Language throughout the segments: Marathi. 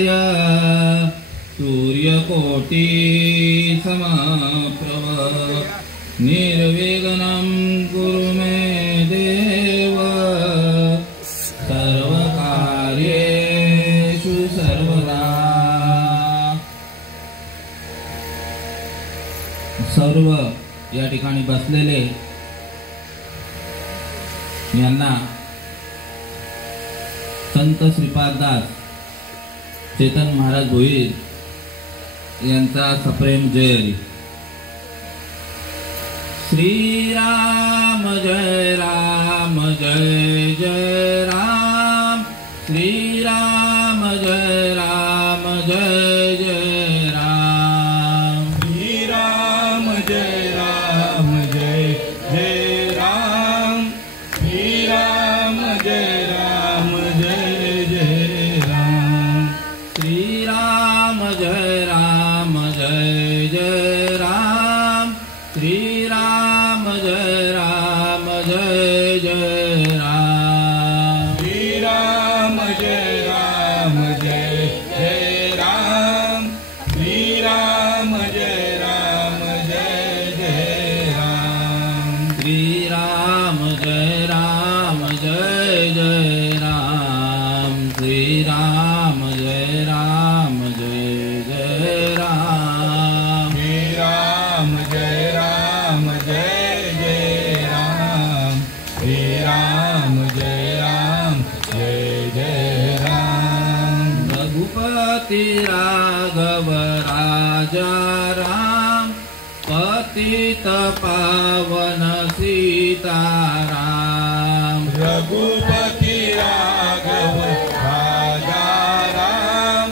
समप्रकाशाय सूर्यकोटि समप्रभ निर्विघ्नं कुरु मे देव सर्वकार्येषु सर्वदा। सर्व या ठिकाणी बसलेले यांना संत श्रीपाददास चेतन महाराज भोईर यांचा सप्रेम जय हरी। श्री राम जय राम जय जय राम श्री राम जय राम जय जय राम श्री राम जय राम जय जय राम श्री राम जय राम जय जय राम श्री राम जय राम जय जय राम श्री राम जय राम जय जय राम श्री राम जय राम जय जय राम श्री राम जय राम जय जय राम श्री राम जय राम जय जय राम श्री राम जय राम जय जय राम श्री राम जय राम जय जय राम श्री राम जय राम जय जय राम रघुपति राघव राजा राम पतित पावन सीताराम रघुपति राघव राजा राम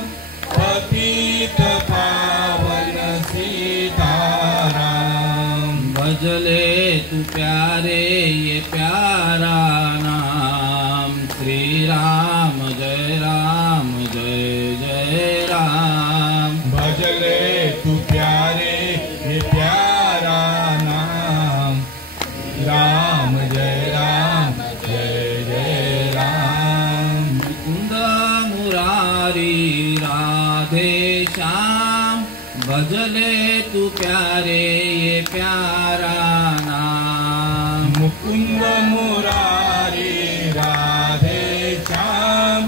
पतित पावन सीताराम भजले तू प्यारे ये प्यारा नाम श्री राम जय जय राम भजले तू प्यारे ये प्यारा नाम राम जय जय राम मुकुंद मुरारी राधे श्याम भजले तू प्यारे ये प्यारा नाम मुकुंद मुरारी राधे श्याम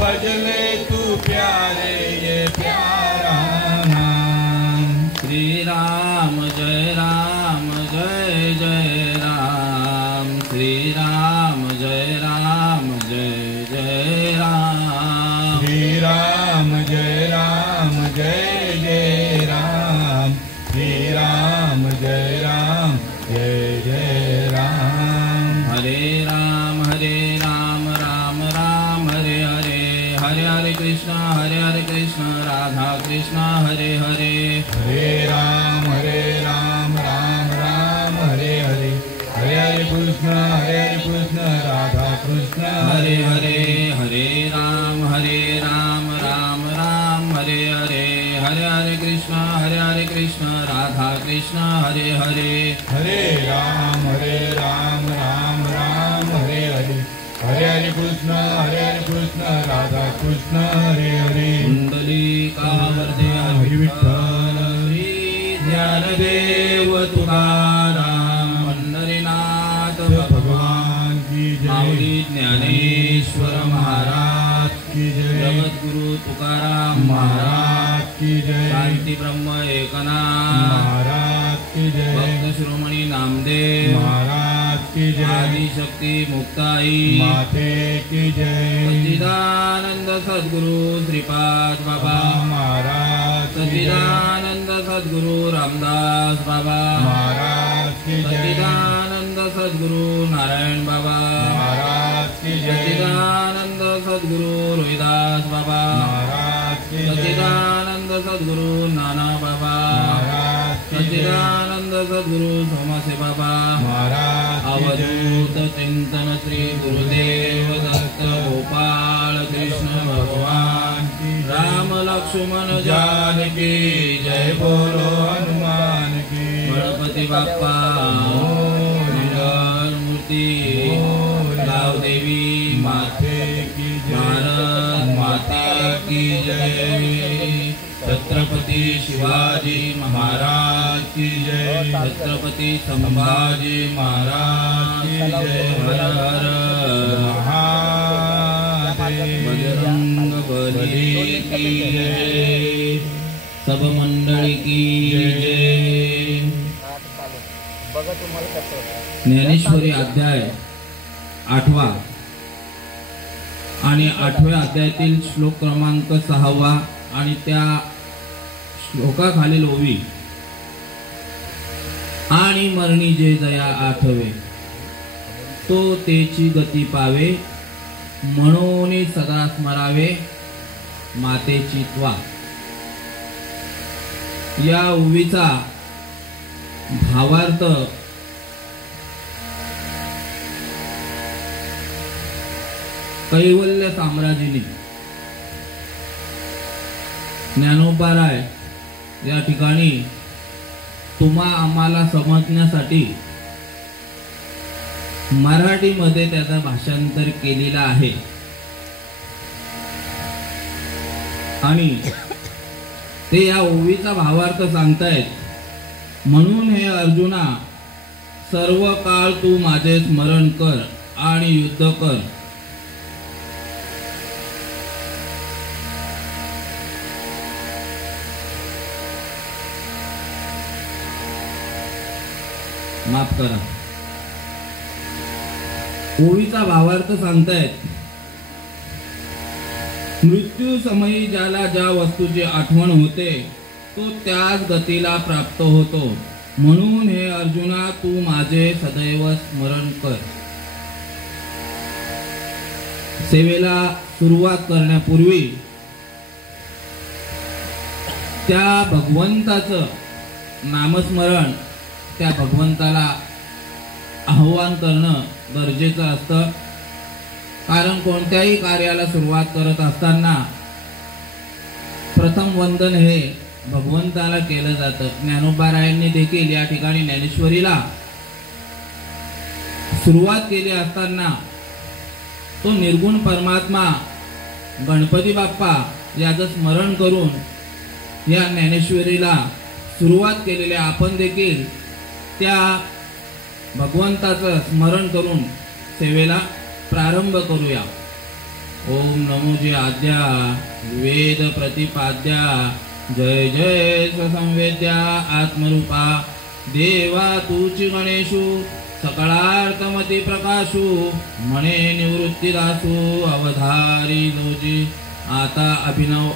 भजले तू प्यारे ये प्यारा नाम श्री राम जय जय राम श्री राम जय जय राम श्री राम जय जय राम श्री राम जय जय राम हरे राम राम राम हरे हरे हरे हरे कृष्ण राधा कृष्ण हरे हरे हरे राम राम राम हरे हरे हरे हरे कृष्ण राधा कृष्ण हरे हरे हरे राम राम राम हरे हरे हरे हरे कृष्ण राधा कृष्ण हरे हरे हरे राम राम हरे हरे हरे हरे कृष्ण राधा कृष्ण हरे हरे कुंडलिकावरदे हरि विठ्ठल श्री ज्ञानदेव तुकाराम पंढरीनाथ भगवान की जय माऊली ज्ञानेश्वर महाराज की जय जगद्गुरु तुकाराम महाराज की जय शांती ब्रह्म एकनाथ महाराज की जय भक्त शिरोमणी नामदेव महाराज की जय आदिशक्ति मुक्ताई माते की जय सच्चिदानंद सद्गुरु श्रीपाद बाबा महाराज सच्चिदानंद सद्गुरु रामदास बाबा महाराज की जय सच्चिदानंद सद्गुरु नारायण बाबा महाराज की जय सच्चिदानंद सद्गुरु रोहिदास बाबा महाराज की जय सच्चिदानंद सद्गुरु नाना बाबा महाराज की जय सच्चिदानंद सद्गुरु सोमासे बाबा महाराज अवधूत चिंतन श्री गुरुदेव दत्त गोपाल कृष्ण भगवान की राम लक्ष्मण जानकी जय बोलो हनुमान की गणपति बाप्पा मंगल मूर्ति देवी माते की भारत माता की जय, छत्रपती शिवाजी महाराज की जय, छत्रपती संभाजी महाराज की जय। हर हर महादेव, बजरंग बली की जय, सब मंडळी की जय। ज्ञानेश्वरी अध्याय 8वा आणि 8व्या अध्यायातील श्लोक क्रमांक 6वा आणि त्या श्लोकाखालील ओवी। आणि मरणी जे जया आठवे, तो तेची गती पावे, म्हणून सदा स्मरावे मातेची त्वा। या ओवीचा भावार्थ कैवल्य साम्राज्याने ज्ञानोबाराय या ठिकाणी तुम्हा आम्हाला समजण्यासाठी मराठीमध्ये त्याचं भाषांतर केलेलं आहे। आणि ते या ओवीचा भावार्थ सांगतायत। म्हणून हे अर्जुना, सर्व काळ तू माझे स्मरण कर आणि युद्ध कर। माफ करा, ओवीचा भावार्थ सांगतायत। मृत्यू समयी ज्याला ज्या वस्तूची आठवण होते तो त्याच गतीला प्राप्त होतो। म्हणून हे अर्जुना, तू माझे सदैव स्मरण कर। सेवेला सुरुवात करण्यापूर्वी त्या भगवंताचं नामस्मरण, त्या भगवंताला आवाहन करणं गरजेचं असतं। कारण कोणत्याही कार्याला सुरुवात करत असताना प्रथम वंदन हे भगवंताला केलं जातं। ज्ञानोबारायांनी देखील या ठिकाणी ज्ञानेश्वरीला सुरुवात केली असताना तो निर्गुण परमात्मा गणपती बाप्पा याचं स्मरण करून या ज्ञानेश्वरीला सुरुवात केलेली। आपण देखील त्या भगवंताचं स्मरण करून सेवेला प्रारंभ करूया। ओम नमोजी आद्या वेद प्रतिपाद्या, जय जय संवेद्या आत्मरूपा, देवा तूची गणेशू सकळार्थमती प्रकाशू, म्हणे निवृत्ती दासू अवधारी लोजी। आता अभिनव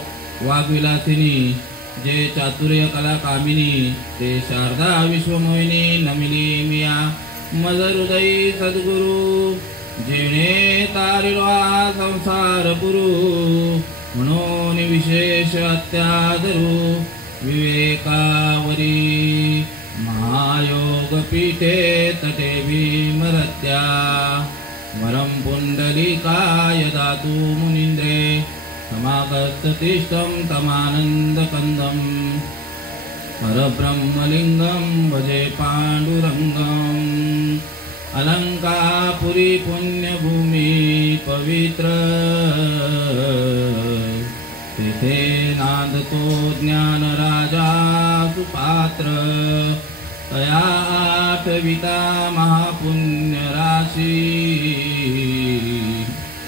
वाग्विलासिनी, जे चातुर्य कला कामिनी, ते शारदा विश्वमोहिनी नमिनी मिया। मज हृदयी सद्गुरु, जेणे तारिलो संसार पुरू, म्हणून विशेष अत्यादरू विवेकावरी। महायोग पीठे तटे भीमरत्या, वरम पुंडलिकाय दातु मुनींद्रे, समागततिष्ठं तमानन्दकन्दं, परब्रह्मलिंगं भजे पाण्डुरंगं। अलंकापुरी पुण्यभूमी पवित्र, तेथे नांदतो ज्ञान राजा सुपात्र। तया आठविता महापुण्य राशी,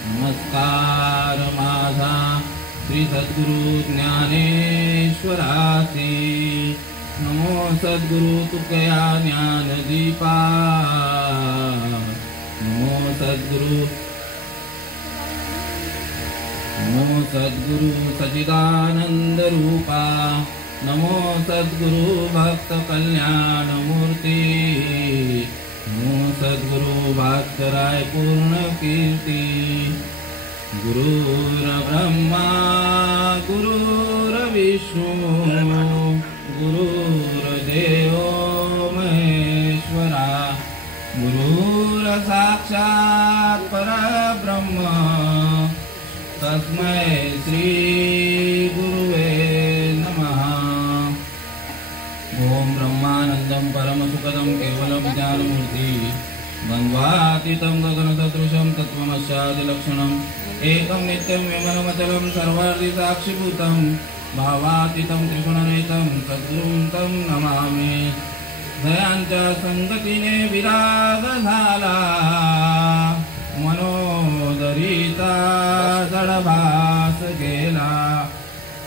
नमस्कार माझा श्री सद्गुरु ज्ञानेश्वरासी। नमो सद्गुरु तुकया ज्ञानदीपा, नमो सद्गुरु, नमो सद्गुरु सच्चिदानंद रूपा, नमो सद्गुरु भक्त कल्याण मूर्ति, नमो सद्गुरु भास्कराय पूर्ण कीर्ति। गुरुर ब्रह्मा गुरुर्विष्णु, गुरुर्देवो महेश्वरा, गुरुर साक्षात् परब्रह्म, तस्मै श्री गुरुवे नमः। ओम ब्रह्मानंदं परमसुखदं केवलं ज्ञानमूर्ति, द्वन्द्वातीतं गगनसदृशं तत्त्वमस्यादिलक्षणं, एकं नित्यं विमलमचलं सर्वार्थिसाक्षिभूतं भावातीतं त्रिगुणरहितं सद्गुरुं तं नमामि। दयांच्या संगतीने विराग झाला मनोदरीचा जडभास गेला।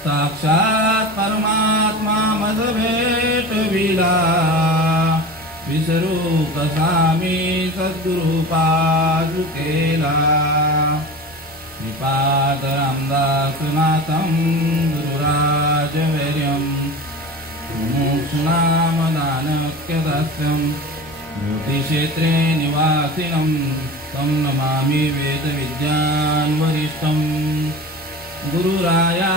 साक्षात परमात्मा मज भेटविला विसरू कसा मी सद्गुरु पादुकेला। श्रीपाद रामदासनाथं गुरुराजवर्यं मोक्षनामदानक्यदास्यं ज्योतिषेत्रे निवासिनं तं नमामि वेदविद्यान् वरिष्ठं। गुरुराया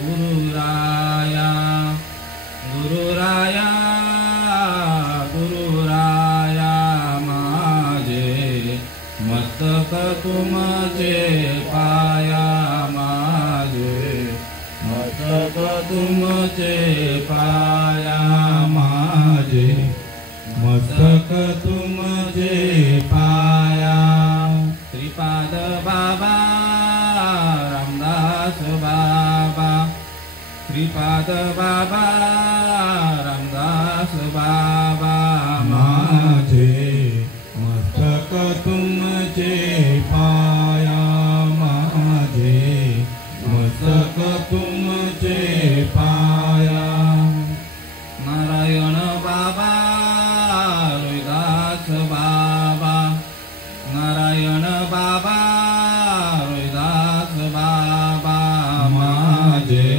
गुरुराया गुरुराया गुरुराया माझे मस्तक तुमचे पाया माझे मस्तक तुमचे पाया माझे मस्तक तुमचे पाया। श्रीपाद बाबा रामदास बाबा श्रीपाद बाबा रामदास बाबा माझे मस्तक तुमचे पाया माझे मस्तक तुमचे पाया। नारायण बाबा रोहिदास बाबा नारायण बाबा रोहिदास बाबा माझे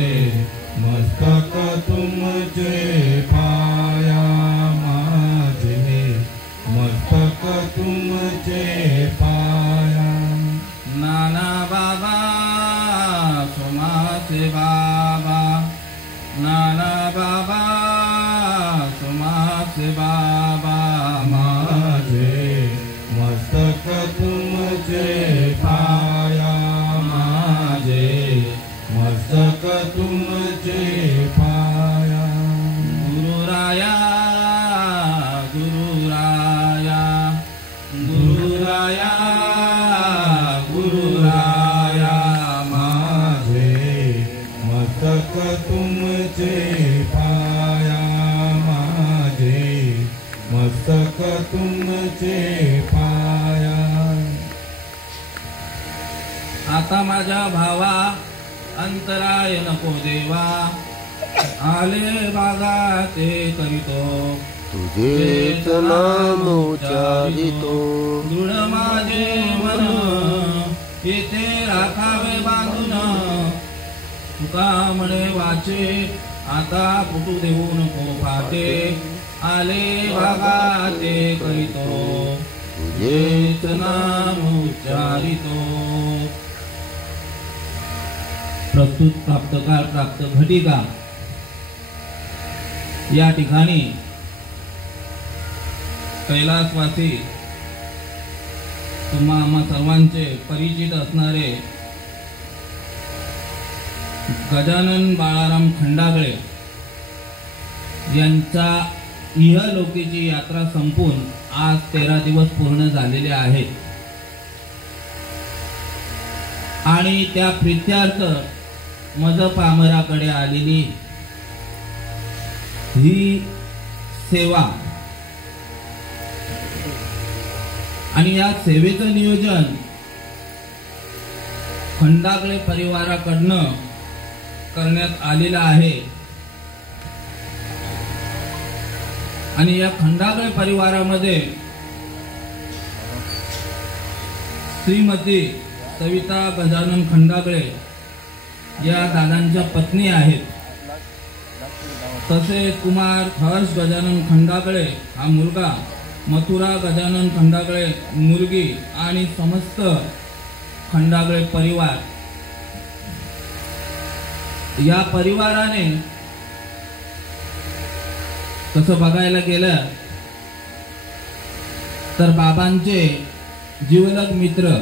मस्तक तुमचे पाया माझे मस्तक तुमचे पाया। नाना बाबा सोमासे बाबा नाना बाबा सोमासे बाबा माझे मस्तक तुमचे पाया माझे मस्तक तुमचे पाया। गुरुराया गुरुराया गुरुराया गुरुराया माझे मस्तक तुमचे पाया माझे मस्तक तुमचे पाया। आता माझ्या भावा अंतराय नको देवा आले बागा ते करीतो तुझेच नाम उच्चारितो। दृढ माझे मन येथे राखावे बांधून तुका म्हणे वाचे आता फुटू देऊ नको फाटे आले बागा ते करीतो तुझेच नाम उच्चारितो। प्रस्तुत प्राप्तकाळ प्राप्त घटिका या ठिकाणी कैलासवासी तुम्हा आम्हा सर्वांचे परिचित असणारे गजानन बाळाराम खंडागळे यांचा इहलोकीची यात्रा संपून आज 13 दिवस पूर्ण झालेले आहेत आणि त्या प्रित्यार्थ मज पामराकडे आलेली ही सेवा आणि या सेवेचं नियोजन खंडागळे परिवाराकडनं करण्यात आलेलं आहे आणि या खंडागळे परिवारामध्ये श्रीमती सविता गजानन खंडागळे या दादांच्या पत्नी आहेत। तसेच कुमार हर्ष गजानन खंडागळे हा मुलगा, मथुरा गजानन खंडागळे मुलगी आणि समस्त खंडागळे परिवार या परिवाराने तसं बघायला गेलं तर बाबांचे जीवलग मित्र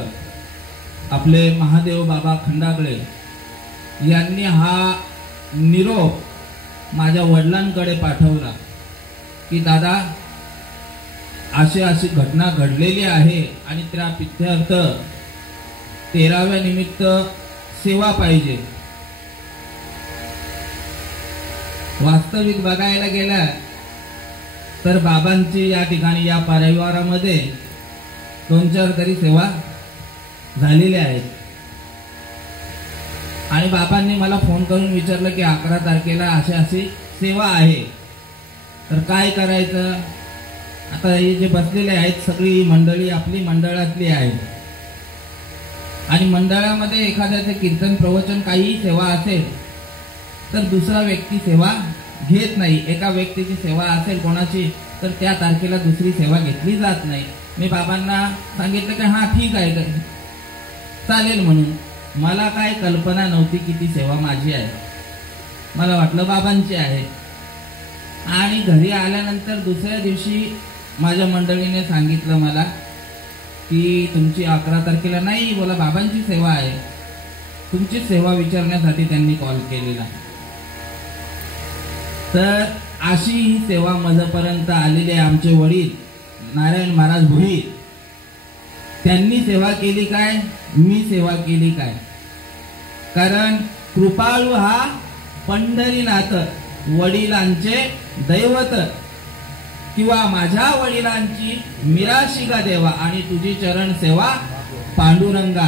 आपले महादेव बाबा खंडागळे यांनी हा निरोप माझ्या वडिलांकडे पाठवला की दादा अशी घटना घडलेली आहे आणि त्या पित्यार्थ 13व्या निमित्त सेवा पाहिजे. वास्तविक बघायला गेला तर बाबांची या ठिकाणी या परिवारामध्ये 2-4 तरी सेवा झालेल्या आहेत. आणि बाबांनी मला फोन करून विचारलं की 11 तारखेला अशी सेवा आहे, तर काय करायचं. आता हे जे बसलेले आहेत सगळी मंडळी आपली मंडळातली आहे आणि मंडळामध्ये एखाद्याचे कीर्तन प्रवचन काही सेवा असेल तर दुसरा व्यक्ती सेवा घेत नाही. एका व्यक्तीची सेवा असेल कोणाची तर त्या तारखेला दुसरी सेवा घेतली जात नाही. मी बाबांना सांगितलं की हां ठीक आहे चालेल म्हणून. मला काय कल्पना नव्हती की ती सेवा माझी आहे, मला वाटलं बाबांची आहे. आणि घरी आल्यानंतर दुसऱ्या दिवशी माझ्या मंडळीने सांगितलं मला की तुमची 11 तारखेला नाही, बोला बाबांची सेवा आहे. तुमची सेवा विचारण्यासाठी त्यांनी कॉल केलेला. तर अशी ही सेवा माझ्यापर्यंत आलेली आहे. आमचे वडील नारायण महाराज भोई त्यांनी सेवा केली काय, मी सेवा केली काय. कारण कृपाळू हा पंढरीनाथ वडिलांचे दैवत किंवा माझ्या वडिलांची मिराशिगा देवा आणि तुझी चरण सेवा पांडुरंगा.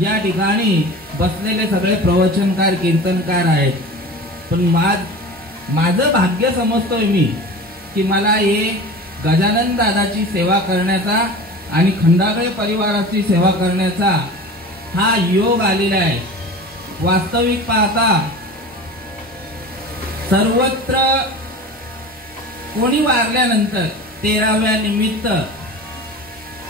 या ठिकाणी बसलेले सगळे प्रवचनकार कीर्तनकार आहेत. पण माझं भाग्य समजतोय मी की मला हे गजानन दादाची सेवा करण्याचा आणि खंडागळे परिवाराची सेवा करण्याचा हा योग आलेला आहे. वास्तविक पाहता सर्वत्र कोणी वारल्यानंतर 13व्या निमित्त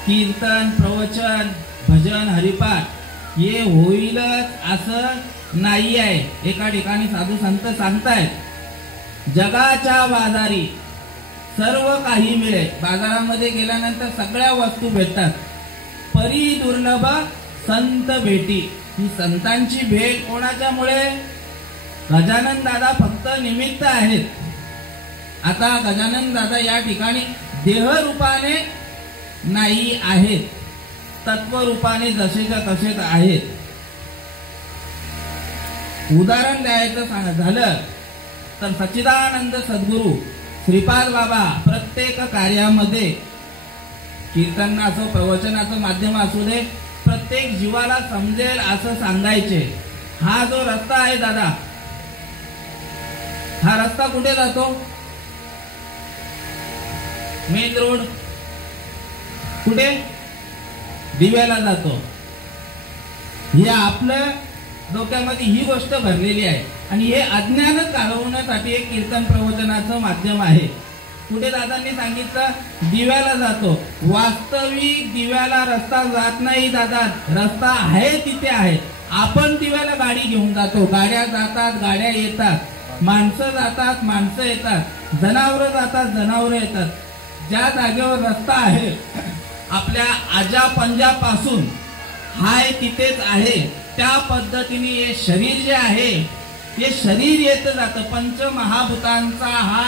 कीर्तन प्रवचन भजन हरिपाठ हे होईलच असं नाही आहे. एका ठिकाणी साधू संत सांगतायत जगाच्या बाजारी सर्व काही मिळेल. बाजारामध्ये गेल्यानंतर सगळ्या वस्तू भेटतात. परी दुर्लभ संत भेटी. ही संतांची भेट कोणाच्यामुळे, गजानन दादा फक्त निमित्त आहेत. आता गजानन दादा या ठिकाणी देह रूपाने नाही आहेत, तत्व रूपाने जसेच्या तसेच आहेत. उदाहरण द्यायचं झालं तर सच्चिदानंद सद्गुरू श्रीपाद बाबा प्रत्येक कार्यामध्ये कीर्तनाचं प्रवचनाचं माध्यम असू दे प्रत्येक जीवाला समजेल असं सांगायचे. हा जो रस्ता आहे दादा, हा रस्ता कुठे जातो, मेन रोड कुठे, दिव्याला जातो. हे आपलं डोक्यामध्ये ही गोष्ट भरलेली आहे आणि हे अज्ञानच घालवण्यासाठी एक कीर्तन प्रवचनाचं माध्यम आहे. पुढे दादांनी सांगितलं दिव्याला जातो. वास्तविक दिव्याला रस्ता जात नाही दादा, रस्ता आहे तिथे आहे. आपण दिव्याला गाडी घेऊन जातो, गाड्या जातात गाड्या येतात, माणसं जातात माणसं येतात, जनावरं जातात जनावरं येतात. ज्या जागेवर रस्ता आहे आपल्या आजा पंजापासून हाय तिथेच आहे. त्या पद्धतीने हे शरीर जे आहे हे शरीर येत जातं. पंचमहाभूतांचा हा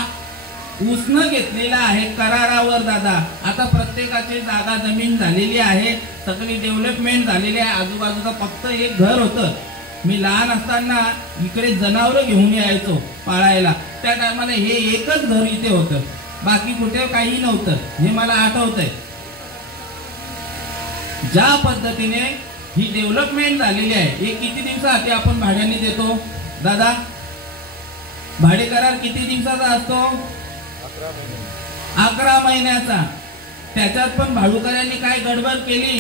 उसनं घेतलेला आहे करारावर दादा. आता प्रत्येकाची जागा जमीन झालेली आहे, सगळी डेव्हलपमेंट झालेली आहे. आजूबाजूला फक्त एक घर होतं. मी लहान असताना इकडे जनावरं घेऊन यायचो पाळायला. त्या टायमाला हे एकच घर इथे होतं, बाकी कुठे काही नव्हतं. हे मला आठवतंय. ज्या पद्धतीने ही डेव्हलपमेंट झालेली आहे. हे किती दिवसासाठी आपण भाड्याने देतो दादा, भाडे करार किती दिवसाचा असतो, 11 महिन्याचा. त्याच्यात पण भाडूकऱ्यांनी काय गडबड केली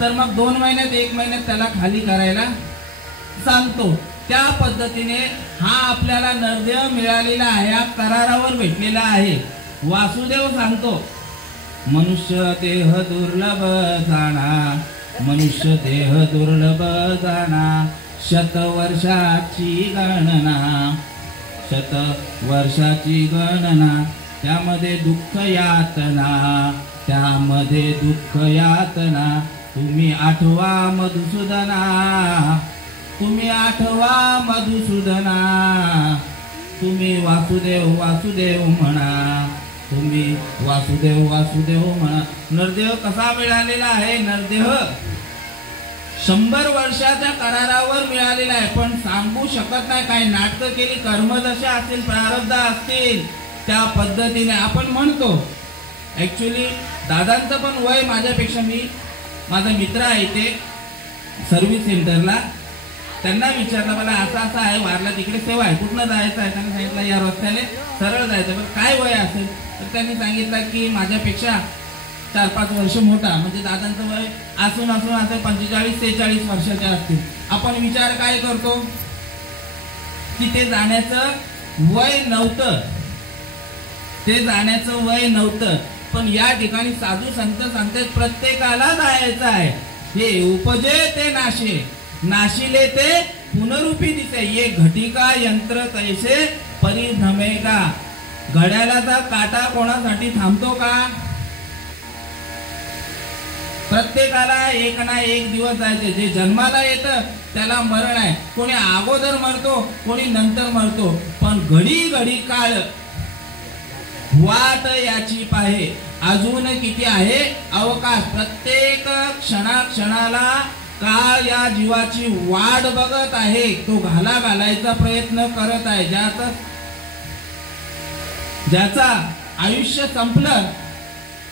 तर मग 2 महिन्यात 1 महिन्यात त्याला खाली करायला सांगतो. त्या पद्धतीने हा आपल्याला नरदेह मिळालेला आहे, हा करारावर भेटलेला आहे. वासुदेव सांगतो मनुष्य देह दुर्लभ जाणा, मनुष्य देह दुर्लभ जाणा, शतवर्षाची गणना, शतवर्षाची गणना, त्यामध्ये दुःख यातना, त्यामध्ये दुःख यातना. तुम्ही आठवा मधुसूदना, तुम्ही आठवा मधुसूदना, तुम्ही वासुदेव वासुदेव म्हणा, तुम्ही वासुदेव वासुदेव म्हणा. नरदेह कसा मिळालेला आहे, नरदेह 100 वर्षाच्या करारावर मिळालेला आहे, पण सांगू शकत नाही. काही नाटकं केली, कर्मदशा असतील, प्रारब्ध असतील, त्या पद्धतीने आपण म्हणतो. ऍक्च्युली दादांचं पण वय माझ्यापेक्षा, माझा मित्र आहे ते सर्व्हिस सेंटरला, त्यांना विचारलं मला असं असं आहे, वारला तिकडे सेवा आहे, कुठनं जायचं आहे? त्यांनी सांगितलं या रस्त्याने सरळ जायचं. पण काय वय असेल? तर त्यांनी सांगितलं की माझ्यापेक्षा 4-5 वर्ष मोठा, म्हणजे दादांचं वय असून असे 45-46 वर्षाचे असतील. आपण विचार काय करतो की ते जाण्याचं वय नव्हतं, ते जाण्याचं वय नव्हतं. पण या ठिकाणी साधू संत सांगतात प्रत्येकाला जायचं आहे. हे उपजे ते नाशे, नाशिले ते पुनरुपी दिसे, ये घटिका यंत्र तैसे परिभ्रमेगा. घड्याळाचा काटा कोणासाठी थांबतो का? प्रत्येकाला एक ना एक दिवस जायचे. जे जन्माला येतं त्याला मरण आहे. कोणी अगोदर मरतो, कोणी नंतर मरतो, पण घडी घडी काळ वाट याची पाहे. अजून किती आहे अवकाश? प्रत्येक क्षणाला काळ या जीवाची वाट बघत आहे, तो घालायचा प्रयत्न करत आहे. ज्याचा आयुष्य संपलं,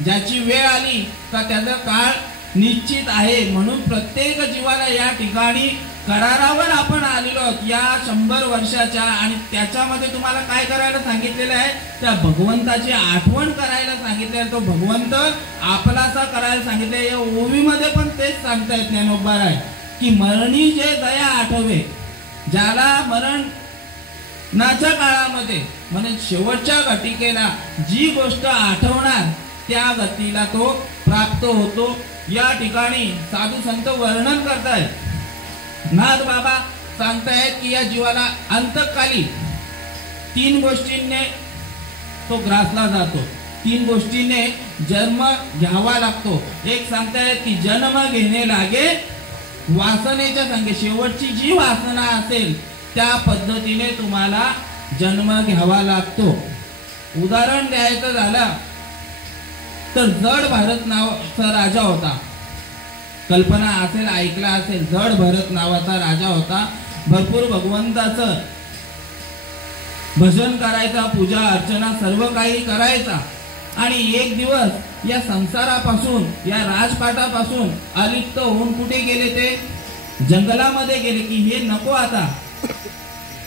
ज्याची वेळ आली का त्याचा काळ निश्चित आहे. म्हणून प्रत्येक जीवाला या ठिकाणी करारावर आपण आलेलो आहोत या 100 वर्षाच्या. आणि त्याच्यामध्ये तुम्हाला काय करायला सांगितलेलं आहे? त्या भगवंताची आठवण करायला सांगितलेलं, तो भगवंत आपलासा करायला सांगितले. या ओवीमध्ये पण तेच सांगतायत ज्ञानोबा आहे की मरणी जे दया आठवे, ज्याला मरणाच्या काळामध्ये म्हणजे शेवटच्या घटिकेला जी गोष्ट आठवणार त्या गतीला तो प्राप्त होतो. या ठिकाणी साधू संत वर्णन करतायत. नाथ बाबा सांगतायत की या जीवाला अंतकाली 3 गोष्टींनी तो ग्रासला जातो, 3 गोष्टीने जन्म घ्यावा लागतो. एक सांगतायत की जन्म घेणे लागे वासनेच्या संगे, शेवटची जी वासना असेल त्या पद्धतीने तुम्हाला जन्म घ्यावा लागतो. उदाहरण द्यायचं झालं तर जड भरत नावाचा राजा होता, कल्पना असेल, ऐकला असेल. जड भरत नावाचा राजा होता. भरपूर भगवंताचं भजन करायचा, पूजा अर्चना सर्व काही करायचा. आणि एक दिवस या संसारापासून, या राजपाटापासून अलिप्त होऊन कुठे गेले? ते जंगलामध्ये गेले. की हे नको, आता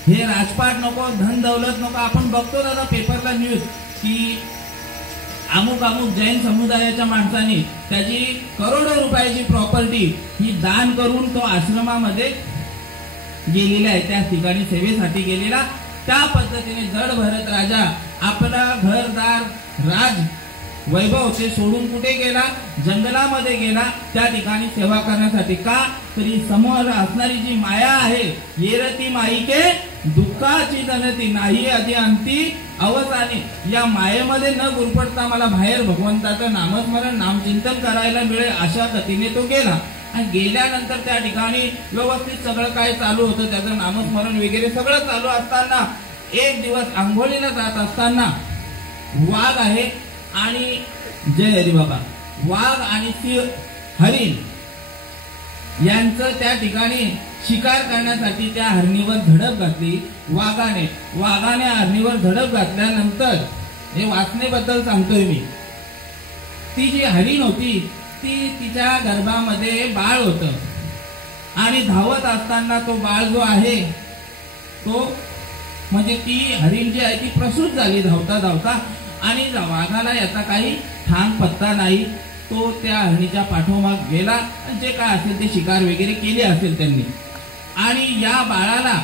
हे राजपाट नको, धन दौलत नको. आपण बघतो दादा पेपरला न्यूज की अमुक जैन समुदायाच्या माणसाने त्याची करोडो रुपयाची प्रॉपर्टी ही दान करून तो आश्रमामध्ये गेलेला आहे, त्या ठिकाणी सेवेसाठी गेलेला. त्या पद्धतीने जड भरत राजा आपला घरदार राज वैभव ते सोडून कुठे गेला? जंगलामध्ये गेला, त्या ठिकाणी सेवा करण्यासाठी. का? तरी समोर असणारी जी माया आहे, येरती माईके दुःखाची जनती नाही आधी अंती अवसानी. या मायेमध्ये न गुरफटता मला बाहेर भगवंताचं नामस्मरण नामचिंतन करायला मिळेल अशा गतीने तो गेला. आणि गेल्यानंतर त्या ठिकाणी व्यवस्थित सगळं काय चालू होतं, त्याचं नामस्मरण वगैरे सगळं चालू असताना एक दिवस आंघोळीला जात असताना वाघ आहे आणि जय हरी बाबा, वाघ आणि सिंह हरिण यांचं त्या ठिकाणी शिकार करण्यासाठी त्या हरणीवर धडक घातली वाघाने हरणीवर धडक घातल्यानंतर, हे वासनेबद्दल सांगतोय मी, ती जी हरिण होती ती तिच्या गर्भामध्ये बाळ होतं. आणि धावत असताना तो बाळ जो आहे तो म्हणजे ती हरिण जी आहे ती प्रसूत झाली धावता धावता. आणि वाघाला याचा काही ठाम पत्ता नाही. तो त्या हरणीच्या पाठोमाग गेला, जे काय असेल ते शिकार वगैरे केले असेल त्यांनी. आणि या बाळाला,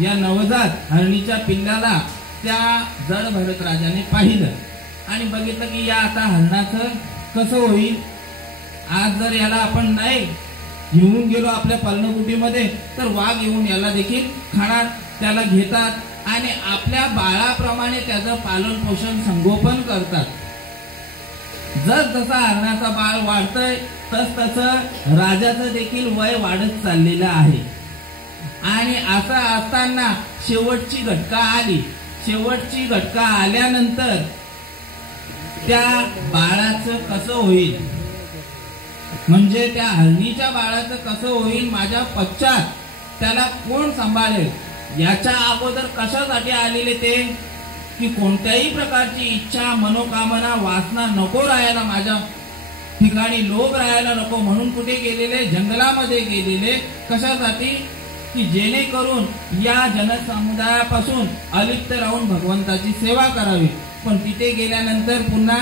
या नवजात हरणीच्या पिल्लाला त्या जड भरत राजाने पाहिलं आणि बघितलं की या आता हरणाचं कसं होईल. आज जर याला आपण नाही घेऊन गेलो आपल्या पर्णकुटीमध्ये तर वाघ येऊन याला देखील खाणार. त्याला घेतात आणि आपल्या बाळाप्रमाणे त्याचं पालन पोषण संगोपन करतात. जसा हरणाचा बाळ वाढतंय तसं राजाचं देखील वय वाढत चाललेलं आहे. आणि असं असताना शेवटची घटका आली. शेवटची घटका आल्यानंतर त्या बाळाचं कसं होईल म्हणजे त्या हरणीच्या बाळाचं कसं होईल, माझ्या पश्चात त्याला कोण सांभाळेल, याच्या अगोदर कशासाठी आलेले ते, की कोणत्याही प्रकारची इच्छा मनोकामना वासना नको राहायला, माझ्या ठिकाणी लोभ राहायला नको, म्हणून कुठे गेलेले, जंगलामध्ये गेलेले. कशासाठी, की जेणेकरून या जनसमुदायापासून अलिप्त राहून भगवंताची सेवा करावी. पण तिथे गेल्यानंतर पुन्हा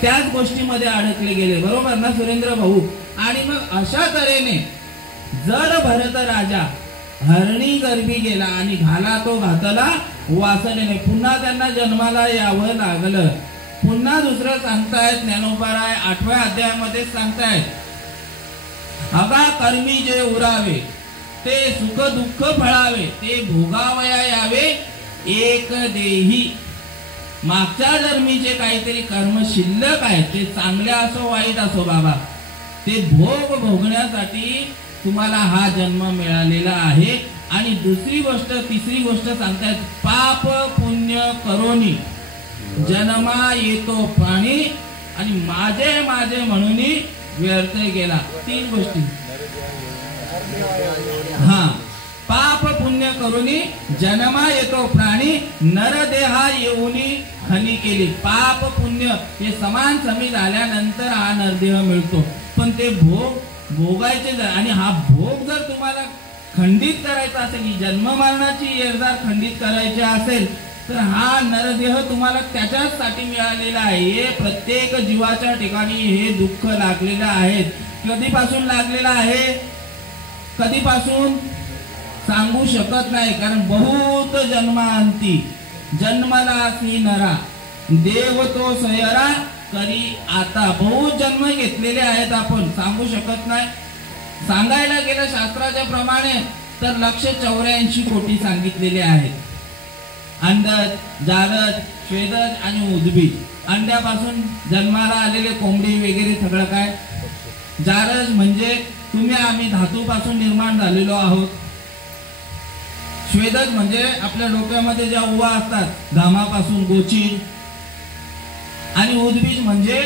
त्याच गोष्टीमध्ये अडकले गेले, बरोबर ना सुरेंद्र भाऊ. आणि मग अशा तऱ्हेने जर भरत राजा हरणी गर्भी गेला आणि घाला तो घातला वासनेने, पुन्हा त्यांना जन्माला यावं लागलं. पुन्हा दुसरं सांगतायत ज्ञानोबाराय 8व्या अध्यायामध्ये सांगतायत, अगा कर्मी जे उरावे ते सुख दुःख फळावे, ते भोगावया यावे एक देही. मागच्या जन्मीचे काहीतरी कर्म शिल्लक आहेत, ते चांगले असो वाईट असो बाबा, ते भोग भोगण्यासाठी तुम्हाला हा जन्म मिळालेला आहे. आणि दुसरी गोष्ट, तिसरी गोष्ट सांगतायत, पाप पुण्य करोनी जन्मा येतो प्राणी, आणि माझे माझे म्हणून व्यर्थ गेला. 3 गोष्टी. हा, पाप पुण्य करूनी जन्मा येतो प्राणी, नरदेहा येऊनी हानी केली. पाप पुण्य हे समान समी झाल्यानंतर हा नरदेह मिळतो. पण ते भोगायचे, आणि हा भोग जर तुम्हाला खंडित करायचा असेल, जन्म मरणाची येरदार खंडित करायची असेल, तर हा नरदेह तुम्हाला त्याच्यासाठी मिळालेला आहे. हे प्रत्येक जीवाच्या ठिकाणी हे दुःख लागलेलं आहे. कधीपासून लागलेलं आहे, कधीपासून सांगू शकत नाही, कारण बहुत जन्मांती जन्मला सी नरा देव तो सयरा करी आता. बहुत जन्म घेतलेले आहेत, आपण सांगू शकत नाही. सांगायला गेलं शास्त्राच्या प्रमाणे तर 184 कोटी सांगितलेले आहेत. अंडज, जारज, श्वेदज आणि उद्भिद. अंड्यापासून जन्माला आलेले कोंबडी वगैरे सगळं काय. जारज म्हणजे तुम्ही आम्ही धातूपासून निर्माण झालेलो आहोत. श्वेदज म्हणजे आपल्या डोक्यामध्ये ज्या उवा असतात घामापासून, गोचीड. आणि उद्भिज म्हणजे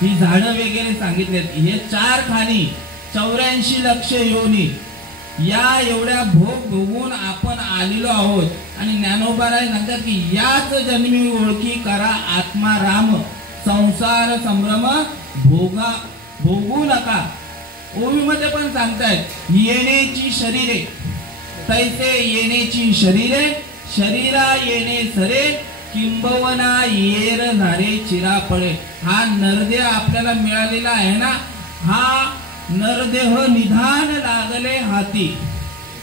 ही झाडं वगैरे सांगितलेत. हे 4 खाणी 84 लक्ष योनी, या एवढ्या भोग भोगून आपण आलेलो आहोत. आणि ज्ञानोबाराय सांगतात की याच जन्मी ओळखी करा आत्मा राम, संसार संभ्रम भोगू नका. ओवीमध्ये पण सांगतायत, येण्याची शरीरे तैसे येण्याची शरीरे, शरीरा येणे सरे किंबवना येर झारे चिरा पडे. हा नरदेह आपल्याला मिळालेला आहे ना, हा नरदेह निधान लागले हाती,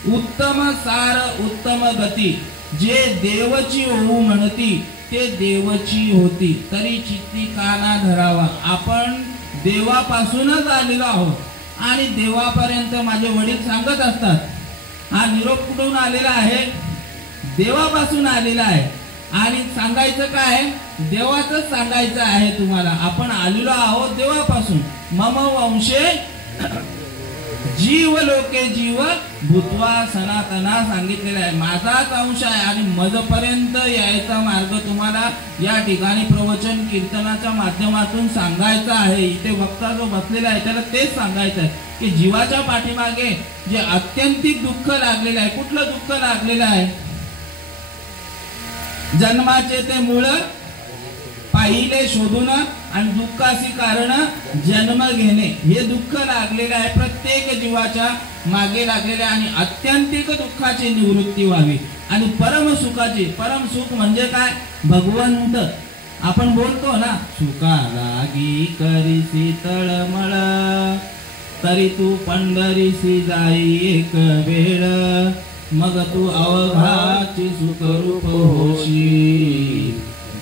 उत्तम सार उत्तम गती, जे देवची होऊ म्हणती ते देवची होती, तरी चित्ती काना धरावा. आपण देवापासूनच आलेलो आहोत. आणि देवापर्यंत माझे वडील सांगत असतात, हा निरोप कुठून आलेला आहे, देवापासून आलेला आहे. आणि सांगायचं काय, देवाचंच सांगायचं आहे तुम्हाला. आपण आलेलो आहोत देवापासून. मम वंशे जीव लोके जीव भूत्वा सनातना सांगितलेलं आहे. माझाच अंश आहे आणि मजपर्यंत यायचा मार्ग तुम्हाला या ठिकाणी प्रवचन कीर्तनाच्या माध्यमातून सांगायचा आहे. इथे वक्ता जो बसलेला आहे त्याला तेच सांगायचं आहे की जीवाच्या पाठीमागे जे अत्यंतिक दुःख लागलेलं आहे, कुठलं दुःख लागलेलं आहे, जन्माचे ते मूळ पाहिले शोधून आणि दुःखाची कारण जन्म घेणे, हे दुःख लागलेले आहे. प्रत्येक जीवाच्या मागे लागलेले. आणि अत्यंतिक दुःखाची निवृत्ती व्हावी आणि परम सुखाची. परम सुख म्हणजे काय, भगवंत. आपण बोलतो ना, सुखा लागी करीसी तळमळ, तरी तू पंढरीसी जाई एक वेळ, मग तू अवघाची सुखरूप होशी,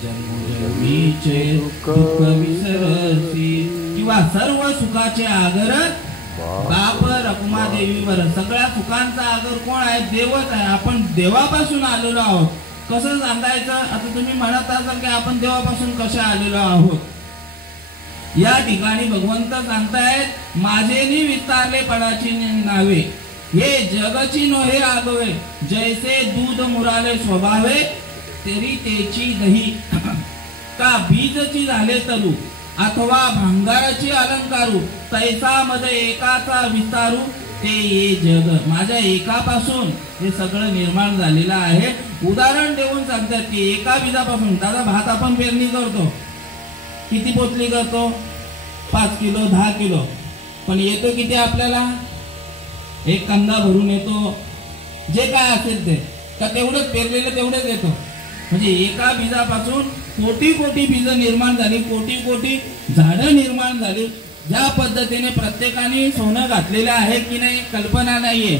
जन्मजन्मीचे दुःख विसरसी. किंवा सर्व सुखाचे आगर बाप रखुमा देवीवर. सगळ्या सुखांचा आगर कोण आहे, देवच आहे. आपण देवापासून आलेलो आहोत. कसं सांगायचं, आता तुम्ही म्हणत असाल की आपण देवापासून कसे आलेलो आहोत. या ठिकाणी भगवंत सांगतायत, माझेनी विस्तारले पडाची नावे, हे जगची नोहे आगवे, जैसे दूध मुराले स्वभावे, तेरी तेची दही, का बीजची झाले तलू, अथवा भंगाराची अलंकारू, तैसा मज एकाचा विस्तारू, ते ये जग. माझ्या एकापासून हे सगळं निर्माण झालेलं आहे. उदाहरण देऊन सांगतात की एका बीजापासून, दादा भात आपण पेरणी करतो, किती पोतली करतो? 5 किलो 10 किलो, पण येतो किती आपल्याला? एक कांदा भरून येतो, जे काय असेल ते, का तेवढंच पेरलेलं तेवढंच येतो. म्हणजे एका बीजापासून कोटी कोटी बीज निर्माण झाली, कोटी कोटी झाडं निर्माण झाली. ज्या पद्धतीने प्रत्येकाने सोनं घातलेलं आहे की नाही कल्पना नाहीये,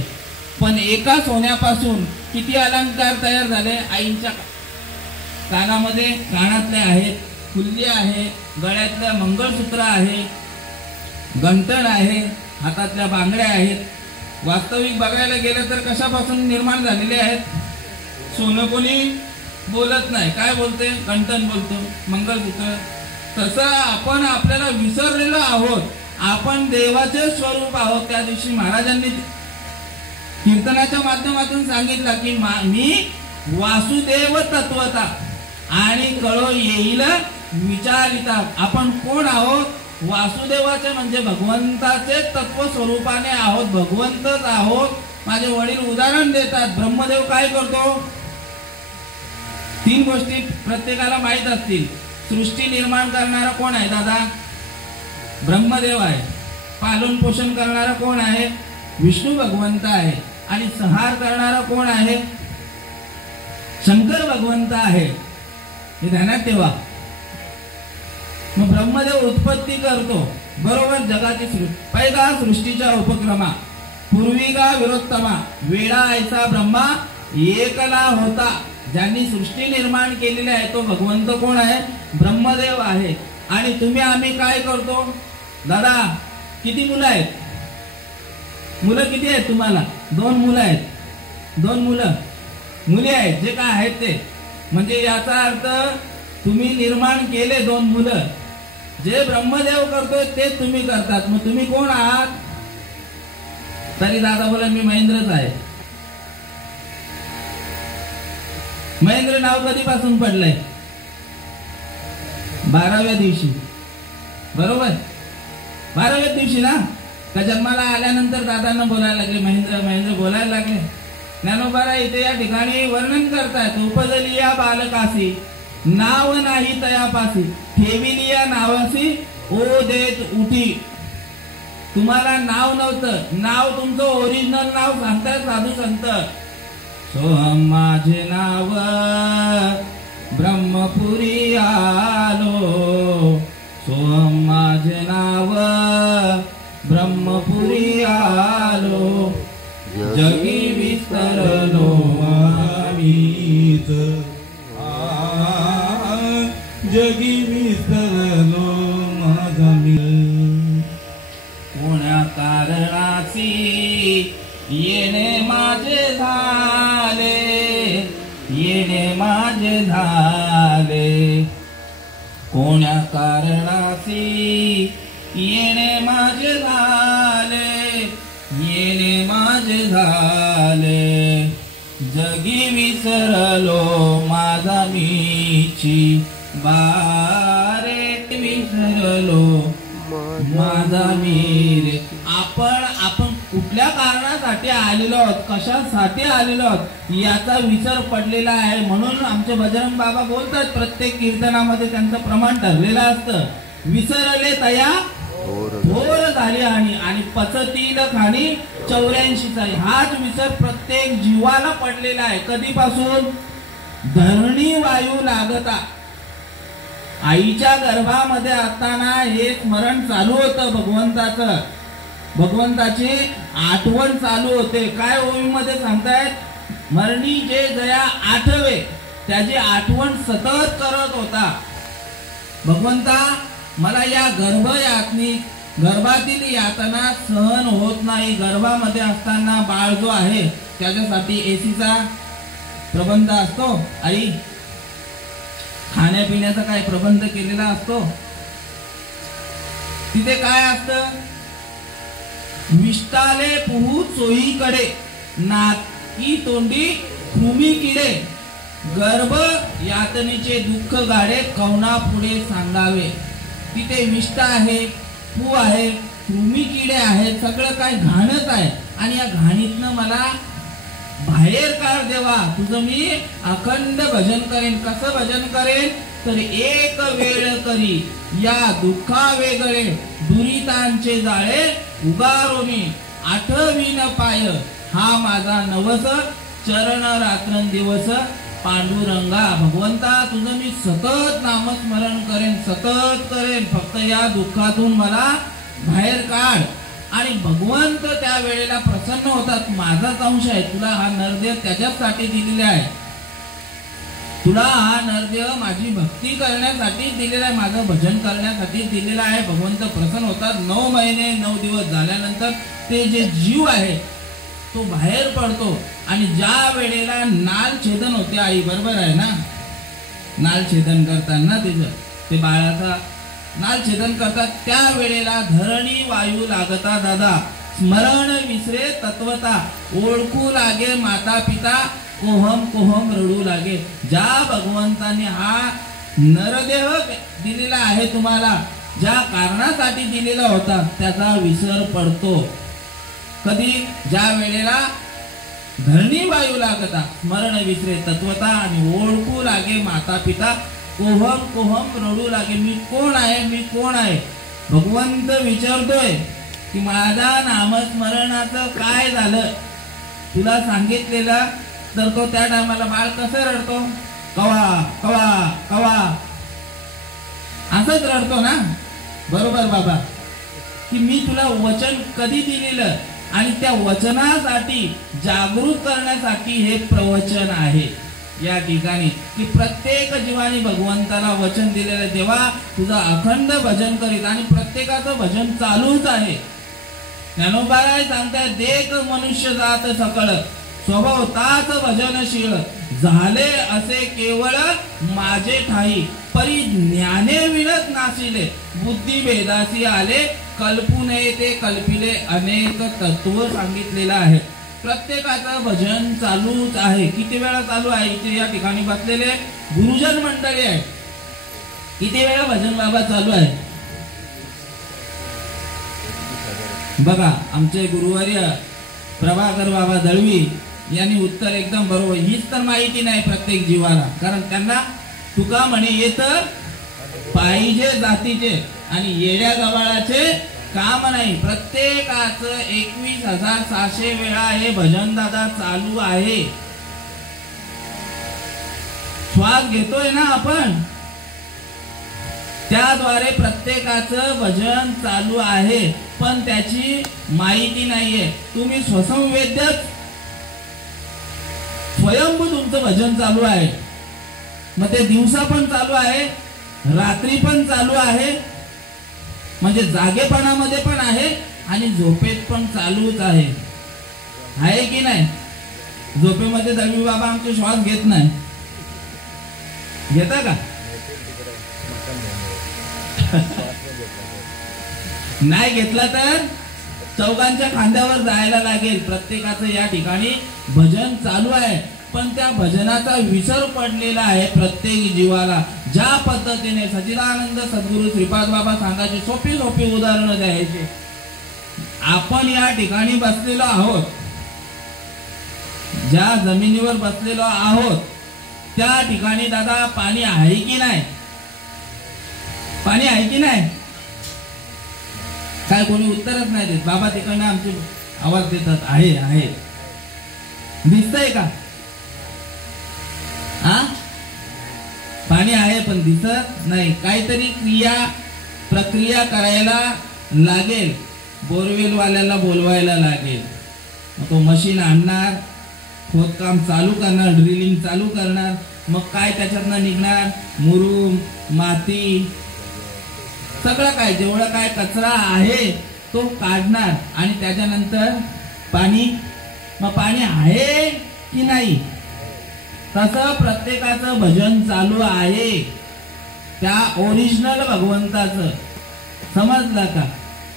पण एका सोन्यापासून किती अलंकार तयार झाले. आईंच्या कानामध्ये कानातले आहेत, फुल्ली आहे, गळ्यातल्या मंगळसूत्र आहे, गंटण आहे, हातातल्या बांगड्या आहेत. वास्तविक बघायला गेलं तर कशापासून निर्माण झालेले आहेत? सोनं कोणी बोलत नाही, काय बोलते? गंटण बोलतो, मंगळसूत्र. तसं आपण आपल्याला विसरलेलो आहोत. आपण देवाचे स्वरूप आहोत. त्या दिवशी महाराजांनी कीर्तनाच्या माध्यमातून सांगितलं की मी वासुदेव तत्वता आणि कळो येईल विचारिता. आपण कोण आहोत? वासुदेवाचे म्हणजे भगवंताचे तत्व स्वरूपाने आहोत, भगवंतच आहोत. माझे वडील उदाहरण देतात. ब्रह्मदेव काय करतो? 3 गोष्टी प्रत्येकाला माहित असतील. सृष्टी निर्माण करणारा कोण आहे दादा? ब्रह्मदेव आहे. पालन पोषण करणारा कोण आहे? विष्णू भगवंत आहे. आणि संहार करणारा कोण आहे? शंकर भगवंत आहे. हे ध्यानात ठेवा. मग ब्रह्मदेव उत्पत्ती करतो, बरोबर. जगाची पैगा सृष्टीच्या उपक्रमा, पूर्विका विरोत्तमा, वेळा ऐसा ब्रह्मा एकला होता. ज्यांनी सृष्टी निर्माण केलेली आहे तो भगवंत कोण आहे? ब्रह्मदेव आहे. आणि तुम्ही आम्ही काय करतो? दादा किती मुलं आहेत? मुलं किती आहेत तुम्हाला? 2 मुलं आहेत. 2 मुलं मुली आहेत, जे काय आहेत ते. म्हणजे याचा अर्थ तुम्ही निर्माण केले 2 मुलं. जे ब्रह्मदेव करतोय ते तुम्ही करतात. मग तुम्ही कोण आहात? तरी दादा बोला मी महेंद्रच आहे. महेंद्र नाव कधीपासून पडलंय? 12व्या दिवशी, बरोबर. 12व्या दिवशी ना, का जन्माला आल्यानंतर दादांना बोलायला लागले महेंद्र महेंद्र बोलायला लागले. ज्ञानोबा इथे या ठिकाणी वर्णन करतायत. उपजली या बालकासी नाव नाही तयापासी, ठेविली या नावासी ओ देत उठी. तुम्हाला नाव नव्हतं, नाव तुमचं ओरिजिनल नाव सांगताय साधू संत. सोहम माझे नाव ब्रह्मपुरी आलो, सोहम माझे नाव ब्रह्मपुरी आलो, जगी विस्तरलो आम्हीच, जगी विस्तरलो माझा मी. कोण्या कारणाची येणे माझे झाले, येणे माझे झाले. कोण्या कारणाची येणे माझे झाले, येणे माझे झाले. जगी विसरलो माझा मीची, बारे विसरलो माझा मीर. आपण कुठल्या कारणासाठी आलेलो आहोत, कशासाठी आलेलो आहोत याचा विसर पडलेला आहे. म्हणून आमचे बजरंग बाबा बोलतात प्रत्येक कीर्तनामध्ये, त्यांचं प्रमाण ठरलेलं असतं. विसरले तया थोर झाली आणि पचतील खाणी 84चा. हाच विसर प्रत्येक जीवाला पडलेला आहे. कधीपासून? धरणी वायू लागता. आईच्या गर्भामध्ये असताना हे स्मरण चालू होतं भगवंताचं, भगवंताची आठवण चालू होते. काय ओवीमध्ये सांगतायत? मरणी जे जया आठवे, त्याची आठवण सतत करत होता. भगवंता मला या गर्भातील यातना सहन होत नाही. गर्भामध्ये असताना बाळ जो आहे त्याच्यासाठी एसीचा प्रबंध असतो. आई खाण्यापिण्याचा काय प्रबंध केलेला असतो. तिथे काय असतं? विष्टाले पुहू चोहीकडे, नाकी तोंडी कृमी किडे, गर्भ यातनेचे दुःख गाडे कवना पुढे सांगावे. तिथे विष्ठा आहे, पू आहे, कृमी किडे आहेत, सगळं काय घाणच आहे. आणि या घाणीतनं मला बाहेर काढ देवा, तुझं मी अखंड भजन करेन. कसं भजन करेन तर एक वेळ करी या दुःखा वेगळे, दुरितांचे जाळे उगारो मी, आठवीन पाय हा माझा नवस, चरण रात्रंदिवस पांडुरंगा. भगवंता तुझं मी सतत नामस्मरण करेन, सतत करेन, फक्त या दुःखातून मला बाहेर काढ. आणि भगवंत त्या वेळेला प्रसन्न होतात. माझाच अंश आहे, तुला हा नरदेव त्याच्यासाठी दिलेला आहे, तुला हा नरदेव माझी भक्ती करण्यासाठी दिलेला आहे, माझं भजन करण्यासाठी दिलेला आहे. भगवंत प्रसन्न होतात. 9 महिने 9 दिवस झाल्यानंतर ते जे जीव आहे तो बाहेर पडतो. आणि ज्या वेळेला नाल छेदन होते, आई बरोबर आहे ना, नाल छेदन करताना ते बाळाचा नाल छेदन करतात, त्या वेळेला धरणी वायू लागता दादा, स्मरण विसरे तत्वता, ओळखू लागे माता पिता, कोहम कोहम रडू लागे. ज्या भगवंताने हा नरदेह दिलेला आहे तुम्हाला, ज्या कारणासाठी दिलेला होता त्याचा विसर पडतो. कधी? ज्या वेळेला धरणी वायू लागता, स्मरण विसरे तत्वता, आणि ओळखू लागे माता पिता, कोहम कोहम रडू लागे. मी कोण आहे, मी कोण आहे. भगवंत विचारतोय की माझ्या नामस्मरणाचं काय झालं, तुला सांगितलेलं. तर तो त्या टायमाला बाळ कसं रडतो, कवा कवा कवा असंच रडतो ना, बरोबर बाबा. की मी तुला वचन कधी दिलेलं, आणि त्या वचनासाठी जागृत करण्यासाठी हे प्रवचन आहे या ठिकाणी. की प्रत्येक जीवाने भगवंताला वचन दिलेलं, देवा तुझं अखंड भजन करीत. आणि प्रत्येकाचं भजन चालूच आहे. ज्ञानोबाराय सांगताय, देख मनुष्य जात सकळ, स्वभाव ताच भजनशील, झाले असे केवळ माझे ठाई, परी ज्ञाने विणत नाशिले, बुद्धी भेदासी आले, कल्पू नये ते कल्पिले. अनेक तत्व सांगितलेलं आहे. प्रत्येकाचं भजन चालूच आहे. किती वेळा चालू आहे? इथे या ठिकाणी बसलेले गुरुजन मंडळी आहे, किती वेळा भजन बाबा चालू आहे बघा. आमचे गुरुवर्य प्रभाकर बाबा दळवी यांनी उत्तर एकदम बरोबर. हीच तर माहिती नाही प्रत्येक जीवाला, कारण त्यांना तुका म्हणे येत पाहिजे जातीचे आणि येड्या गवाळाचे काम नाही. प्रत्येकाचं 21,600 वेळा हे भजन दादा चालू आहे. श्वास घेतोय ना आपण, त्याद्वारे प्रत्येकाचं भजन चालू आहे, पण त्याची माहिती नाहीये. तुम्ही स्वसंवेद्यच स्वयंभू तुमचं भजन चालू आहे. मग ते दिवसा पण चालू आहे, रात्री पण चालू आहे, म्हणजे जागेपणामध्ये पण आहे आणि झोपेत पण चालूच आहे. आहे की नाही? झोपेमध्ये दळवी बाबा आमचे श्वास घेत नाही, घेता का? नाही घेतला तर चौघांच्या खांद्यावर जायला लागेल. प्रत्येकाचं या ठिकाणी भजन चालू आहे, पण त्या भजनाचा विसर पडलेला आहे प्रत्येक जीवाला. ज्या पद्धतीने सच्चिदानंद सद्गुरू श्रीपाद बाबा सांगायचे, सोपी सोपी उदाहरणं द्यायचे. आपण या ठिकाणी बसलेलो आहोत, ज्या जमिनीवर बसलेलो आहोत त्या ठिकाणी दादा पाणी आहे की नाही? पाणी आहे की नाही? काय कोणी उत्तरच नाही देत. बाबा तिकडनं आमचे आवाज देतात, आहे आहे. दिसतंय का? हा, पाणी आहे पण दिसत नाही. काहीतरी प्रक्रिया करायला लागेल. बोरवेल वाल्याला बोलवायला लागेल, मग तो मशीन आणणार, खोदकाम चालू करणार, ड्रिलिंग चालू करणार. मग काय त्याच्यातनं निघणार? मुरुम, माती, सगळं काय जेवढा काय कचरा आहे तो काढणार आणि त्याच्यानंतर पाणी. मग पाणी आहे की नाही? तसं प्रत्येकाचं भजन चालू आहे त्या ओरिजिनल भगवंताचं. समजलं का?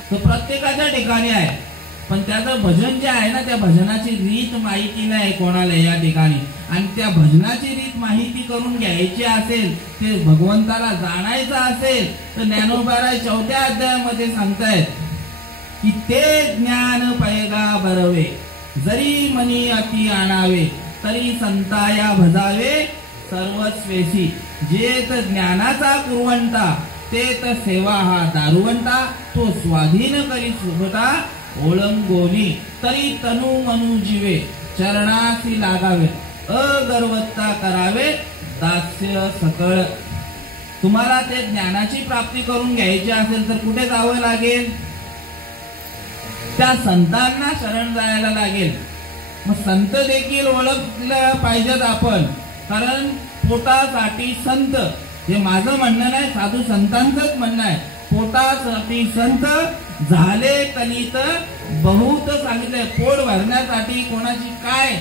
तो प्रत्येकाच्या ठिकाणी आहे, पण त्याचं भजन जे आहे ना, त्या भजनाची रीत माहिती नाही कोणाला या ठिकाणी. आणि त्या भजनाची रीत माहिती करून घ्यायची असेल, ते भगवंताला जाणायचं असेल, तर ज्ञानोबाराय 4थ्या अध्यायामध्ये सांगतायत की ते ज्ञान पैगा बरवे, जरी मनी अति आणावे, तरी संताया भजावे सर्वस्वेसी. जेत ज्ञानाचा कुरवंता, तेत सेवा हा दारुवंता, तो स्वाधीन करी सुभटा ओळंगोनी, तरी तनु मनु जीवे चरणासी लागावे, अगर्वत्ता करावे दास्य सकळ. तुम्हाला ते ज्ञानाची प्राप्ती करून घ्यायची असेल तर कुठे जावं लागेल? त्या संतांना शरण जायला लागेल. मग संत देखील ओळखलं पाहिजेत आपण, कारण पोटासाठी संत, हे माझं म्हणणं नाही, साधू संतांचंच म्हणणं आहे. पोटासाठी संत झाले कलित बहुत सांगितलंय. पोट भरण्यासाठी कोणाची काय,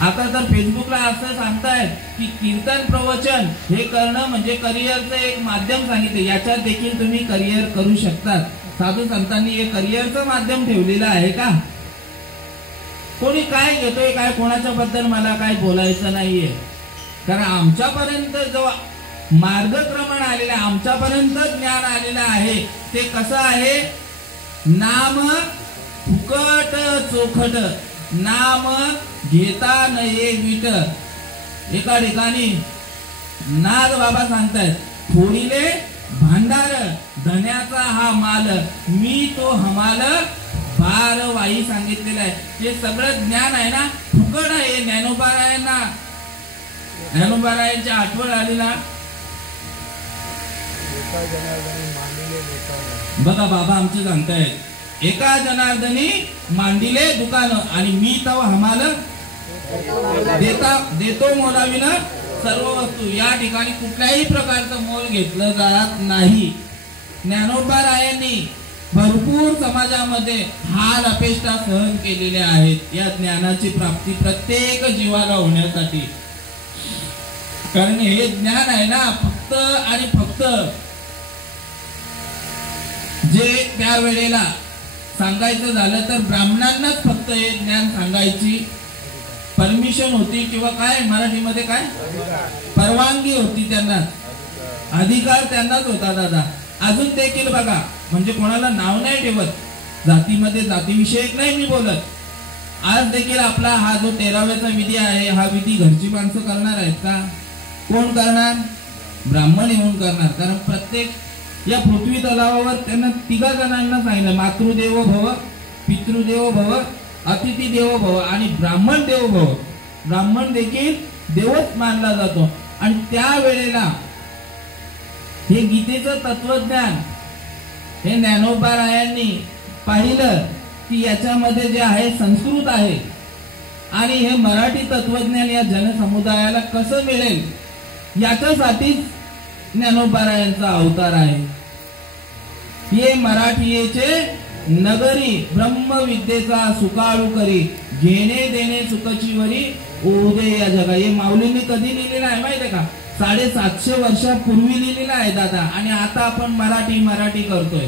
आता तर फेसबुकला असं सांगतायत की कीर्तन प्रवचन हे करणं म्हणजे करिअरचं एक माध्यम सांगितलं. याच्यात देखील तुम्ही करिअर करू शकतात. साधू संतांनी हे करिअरचं माध्यम ठेवलेलं आहे का? कोणी काय घेतोय काय, कोणाच्या बद्दल मला काय बोलायचं नाहीये, कारण आमच्यापर्यंत जो मार्गक्रमण आलेलं आहे, आमच्यापर्यंत ज्ञान आलेलं आहे, ते कसं आहे? नाम फुकट चोखट, नाम घेता नये विट. एका ठिकाणी नाद बाबा सांगतायत, थोडीले भांडार धन्याचा हा माल, मी तो हमाल भारवाही सांगितलेलं आहे. हे सगळं ज्ञान आहे ना, फुकट आहे. ज्ञानोबारायांना, ज्ञानोबारायांची आठवण आली ना, बघा बाबा आमचे सांगतायत, एका जनार्दनी मांडिले दुकान, आणि मी तो हमाल देतो मोलाविन सर्व वस्तू. या ठिकाणी कुठल्याही प्रकारचं मोल घेतलं जात नाही. ज्ञानोबारायांनी भरपूर समाजामध्ये हाल अपेष्टा सहन केलेल्या आहेत या ज्ञानाची प्राप्ती प्रत्येक जीवाला होण्यासाठी. कारण हे ज्ञान आहे ना, फक्त आणि फक्त जे त्यावेळेला सांगायचं झालं तर ब्राह्मणांनाच फक्त हे ज्ञान सांगायची परमिशन होती, किंवा काय मराठीमध्ये काय परवानगी होती, त्यांना अधिकार त्यांनाच होता दादा. अजून देखील बघा, म्हणजे कोणाला नाव नाही ठेवत, जातीमध्ये जातीविषयक नाही मी बोलत. आज देखील आपला हा जो 13व्याचा विधी आहे, हा विधी घरची माणसं करणार आहेत का? कोण करणार? ब्राह्मण येऊन करणार. कारण प्रत्येक या पृथ्वी तलावावर त्यांना 3 जणांना सांगितलं, मातृदेवो भव, पितृदेवो भव, अतिथी देवो भव आणि ब्राह्मण देवो भव. ब्राह्मण देखील देवच मानला जातो. आणि त्यावेळेला हे गीतेचं तत्वज्ञान हे ज्ञानोबारायांनी पाहिलं की याच्यामध्ये जे आहे संस्कृत आहे, आणि हे मराठी तत्वज्ञान या जनसमुदायाला कसं मिळेल याच्यासाठीच ज्ञानोबारायांचा अवतार आहे. हे मराठीचे नगरी ब्रह्मविद्येचा सुकाळू करी, घेणे देणे सुखची वरी ओदे या जगा. हे माऊलींनी कधी लिहिलेलं आहे माहिती आहे का? 750 वर्षापूर्वी लिहिलेलं आहे दादा. आणि आता आपण मराठी करतोय.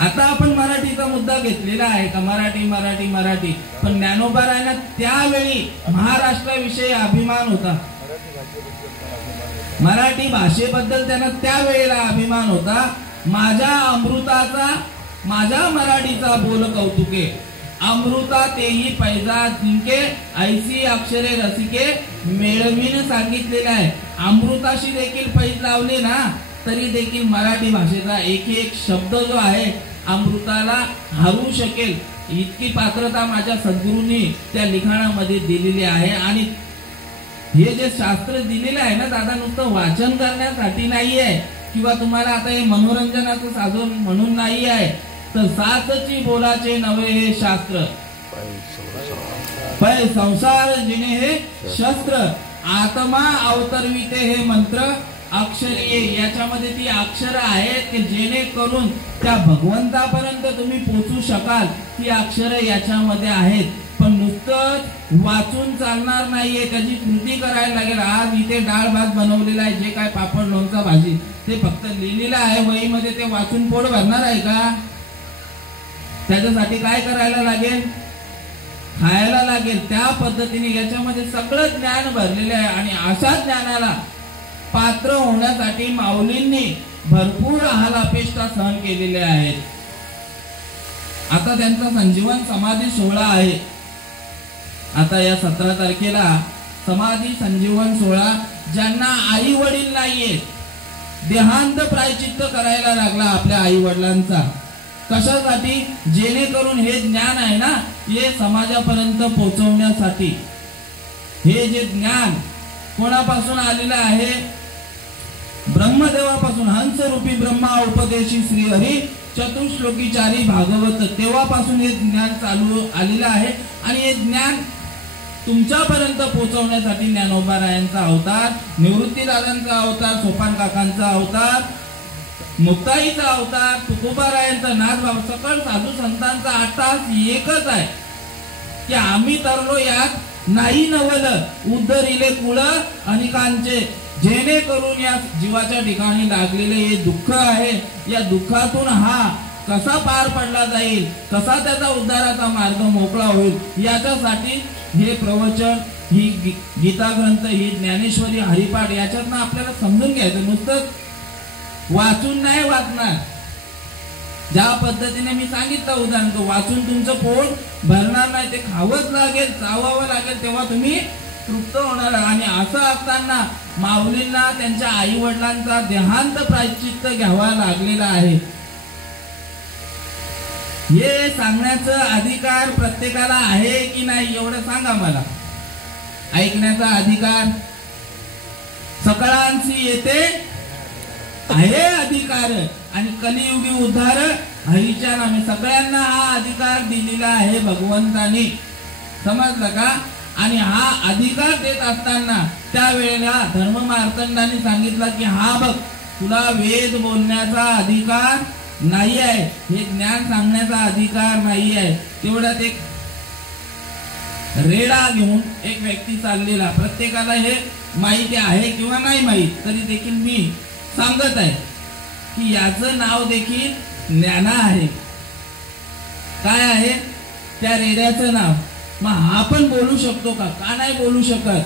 आता आपण मराठीचा मुद्दा घेतलेला आहे का? मराठी. पण ज्ञानोबारायांना त्यावेळी महाराष्ट्राविषयी अभिमान होता, मराठी भाषेबद्दल त्यांना त्यावेळेला अभिमान होता. माझ्या अमृताचा, माझ्या मराठीचा बोल कौतुके, अमृता तेही पैजा जिंके, ऐसी अक्षरे रसिके मेळवीन सांगितलेलं आहे. अमृताशी देखील पैज लावले ना तरी देखील मराठी भाषेचा एक शब्द जो आहे अमृताला हरू शकेल, इतकी पात्रता माझ्या सद्गुरूंनी त्या लिखाणामध्ये दिलेली आहे. आणि हे जे शास्त्र दिलेलं आहे ना दादा, नुसतं वाचन करण्यासाठी नाही आहे, किंवा तुम्हाला आता हे मनोरंजनाचं साधन म्हणून नाही आहे, तर साचची बोलाचे नवे हे शास्त्र, पै संसार जिने हे शस्त्र, आत्मा अवतरविते हे मंत्र, अक्षरीय. याच्यामध्ये ती अक्षर आहेत की जेणेकरून त्या भगवंतापर्यंत तुम्ही पोहोचू शकाल, ती अक्षर याच्यामध्ये आहेत. पण नुसतं वाचून चालणार नाहीये, त्याची कृती करायला लागेल. आज इथे डाळ भात बनवलेला आहे, जे काय पापड लोणचा भाजी ते फक्त लिहिलेलं आहे वहीमध्ये, ते वाचून पोट भरणार आहे का? त्याच्यासाठी काय करायला लागेल? खायला लागेल त्या पद्धतीने याच्यामध्ये सगळं ज्ञान भरलेलं आहे. आणि अशा ज्ञानाला पात्र होण्यासाठी माऊलींनी भरपूर हालापेष्टा सहन केलेल्या आहेत. आता त्यांचा संजीवन समाधी सोहळा आहे. आता या 17 तारखेला समाधी संजीवन सोहळा ज्यांना आई वडील नाहीये, देहांत प्रायचित्त करायला लागला आपल्या आई वडिलांचा. कशासाठी? जेणेकरून हे ज्ञान आहे ना, हे समाजापर्यंत पोहोचवण्यासाठी. हे जे ज्ञान कोणापासून आलेलं आहे? ब्रह्मदेवापासून. हंसरूपी ब्रह्मा उपदेशी श्री हरी चतुश्लोकीचारी भागवत, तेव्हापासून हे ज्ञान चालू आलेलं आहे. आणि हे ज्ञान तुमच्यापर्यंत पोहोचवण्यासाठी ज्ञानोबारायांचा अवतार, निवृत्तीदादांचा अवतार, सोपान काकांचा अवतार, मुक्ताईचा अवतार, तुकोबारायांचा, नाथबाबा, सकळ साधू संतांचा अट्टास एकच आहे की आम्ही तरलो यात नाही नवल, उद्धरिले कुळ अनेकांचे. जेणेकरून या जीवाच्या ठिकाणी लागलेले हे दुःख आहे, या दुःखातून हा कसा पार पडला जाईल, कसा त्याचा उद्धाराचा मार्ग मोकळा होईल, याच्यासाठी हे प्रवचन, ही गीता ग्रंथ, ही ज्ञानेश्वरी, हरिपाठ याच्यातनं आपल्याला समजून घ्यायचं. नुसतं वाचून नाही वाचणार. ज्या पद्धतीने मी सांगितलं उदाहरण, वाचून तुमचं पोट भरणार नाही, ते खावंच लागेल, चावावं लागेल, तेव्हा तुम्ही तृप्त होणार. आणि असं असताना माऊलींना त्यांच्या आई वडिलांचा देहांत प्रायश्चित्त घ्यावा लागलेला आहे. हे सांगण्याचा अधिकार प्रत्येकाला आहे की नाही एवढं सांगा मला. ऐकण्याचा अधिकार सकळांशी येते आहे अधिकार. आणि कलियुगी उद्धार हरीच्या नामे, सगळ्यांना हा अधिकार दिलेला आहे भगवंतानी. समजलं का? आणि हा अधिकार देत असताना त्यावेळेला धर्ममार्तंडाने सांगितलं की हा बघ, तुला वेद बोलण्याचा अधिकार नाही आहे, हे ज्ञान सांगण्याचा अधिकार नाही आहे. तेवढ्यात एक रेडा घेऊन एक व्यक्ती चाललेला, प्रत्येकाला हे माहिती आहे किंवा नाही माहित, तरी देखील मी सांगत आहे की याचं नाव देखील ज्ञाना आहे. काय आहे त्या रेड्याचं नाव? मग हा पण बोलू शकतो का? का नाही बोलू शकत?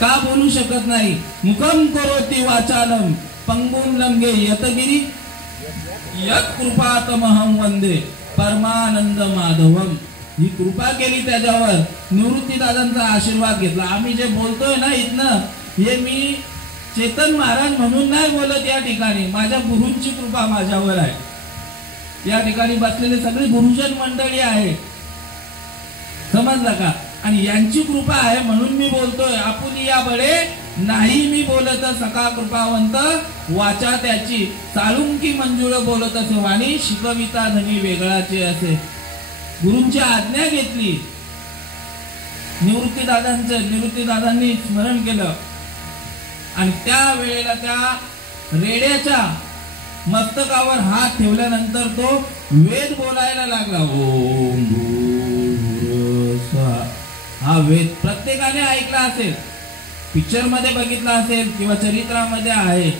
का बोलू शकत नाही? मुखम करोति वाचालम पंगुम लंगे यतगिरी यत कृपातमहं वंदे परमानंद माधवम. ही कृपा केली त्याच्यावर, निवृत्तीदादांचा आशीर्वाद घेतला. आम्ही जे बोलतोय ना इथनं, हे मी चेतन महाराज म्हणून नाही बोलत. या ठिकाणी माझ्या गुरूंची कृपा माझ्यावर आहे. या ठिकाणी बसलेले सगळे गुरुजन मंडळी आहे, समजलं का? आणि यांची कृपा आहे म्हणून मी बोलतोय. आपुली या बळे नाही मी बोलत, सखा कृपावंत वाचा त्याची, चालुंकी मंजुळ बोलत असे वाणी, शिकविता धनी वेगळाचे असे. गुरूंची आज्ञा घेतली, निवृत्तीदादांनी स्मरण केलं. आणि त्या वेळेला त्या रेड्याच्या मस्तकावर हात ठेवल्यानंतर तो वेद बोलायला लागला. ओम हा वेद प्रत्येकाने ऐकला असेल, पिक्चर मध्ये बघितला असेल किंवा चरित्रामध्ये आहे.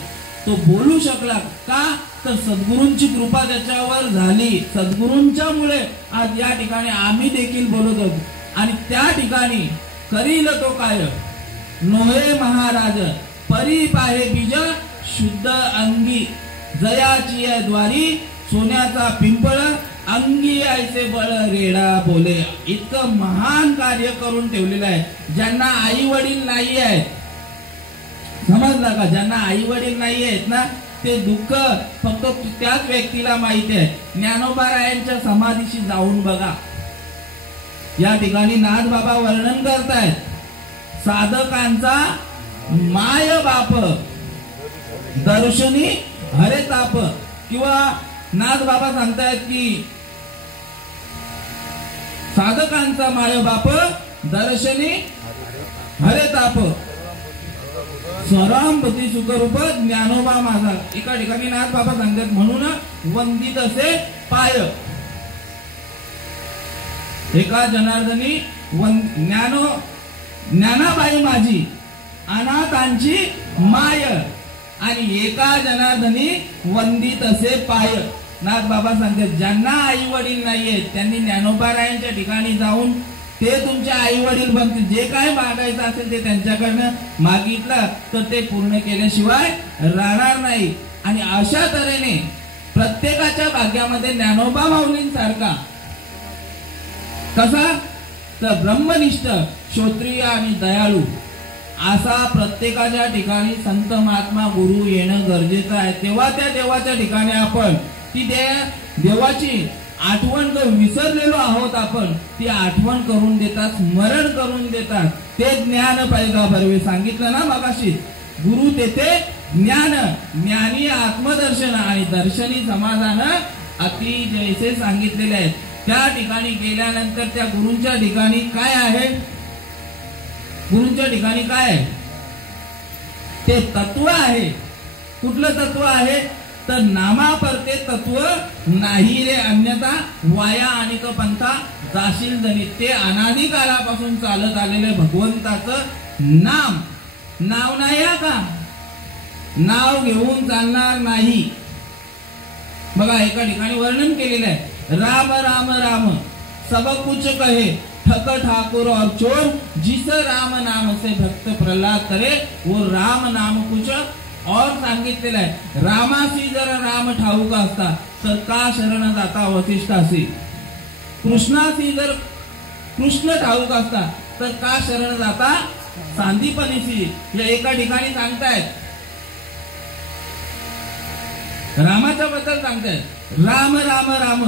तो बोलू शकला का? तर सद्गुरूंची कृपा त्याच्यावर झाली. सद्गुरूंच्या मुळे आज या ठिकाणी आम्ही देखील बोलत होतो. आणि त्या ठिकाणी करील तो काय? नोहे महाराज परी पाहे बीज शुद्ध अंगी, जयाची आहे द्वारी सोन्याचा पिंपळ, अंगी ऐसे बळ रेडा बोले. इतकं महान कार्य करून ठेवलेलं आहे. ज्यांना आई वडील नाही आहेत, समजलं का? ज्यांना आई वडील नाही आहेत ना, ते दुःख फक्त त्याच व्यक्तीला माहिती आहे. ज्ञानोबारायांच्या समाधीशी जाऊन बघा. या ठिकाणी नाथबाबा वर्णन करतायत साधकांचा माय बाप दर्शनी हरे ताप. किंवा नाथबाबा सांगतायत की साधकांचा माय बाप दर्शनी हरे ताप, स्वरामपती सुखरूप ज्ञानोबा माझा. एका ठिकाणी नाथबाबा सांगतात म्हणून वंदित असे पाय. एका जनार्दनी ज्ञानाबाई माझी अनाथांची माय, आणि एका जनार्दनी वंदित असे पाय. नाथबाबा सांगतात ज्यांना आई वडील नाहीयेत त्यांनी ज्ञानोबारायांच्या ठिकाणी जाऊन ते तुमचे आई वडील बनतील. जे काय मागायचं असेल ते त्यांच्याकडनं मागितलं तर ते पूर्ण केल्याशिवाय राहणार नाही. आणि अशा तऱ्हेने प्रत्येकाच्या भाग्यामध्ये ज्ञानोबा माऊलींसारखा कसा तर ब्रह्मनिष्ठ, क्षत्रिय आणि दयाळू असा प्रत्येकाच्या ठिकाणी संत महात्मा गुरु येणं गरजेचं आहे. तेव्हा त्या देवाच्या ठिकाणी आपण ती देवाची आठवण जो विसरलेलो आहोत आपण ती आठवण करून देतात, स्मरण करून देतात. ते ज्ञान पाहिजे बरोबर सांगितलं ना मगाशी. गुरु तेथे ज्ञान, ज्ञानी आत्मदर्शन आणि दर्शनी समाधान अति जैसे सांगितलेले आहेत. त्या ठिकाणी गेल्यानंतर त्या गुरूंच्या ठिकाणी काय आहे? गुरूंच्या ठिकाणी काय आहे? ते तत्व आहे. कुठलं तत्व आहे? तर नामा परते तत्व नाही रे अन्यथा वाया आणि तो पंथा जाशील जणी. ते अनादी कालापासून चालत आलेले भगवंताचं नाम. नाव नाही का? नाव घेऊन चालणार नाही. बघा एका ठिकाणी वर्णन केलेलं आहे. राम राम राम सब कुछ कहे ठक ठाकुर और चोर जिस राम नाम से भक्त प्रहलाद करे वो राम नाम कुछ और सांगितलेलं आहे. रामाशी जर राम ठाऊक असता तर का शरण जाता वसिष्ठाशी. कृष्णाशी जर कृष्ण ठाऊक असता तर का शरण जाता सांदीपनीशी. या एका ठिकाणी सांगतायत रामाच्या बद्दल सांगतायत. राम राम राम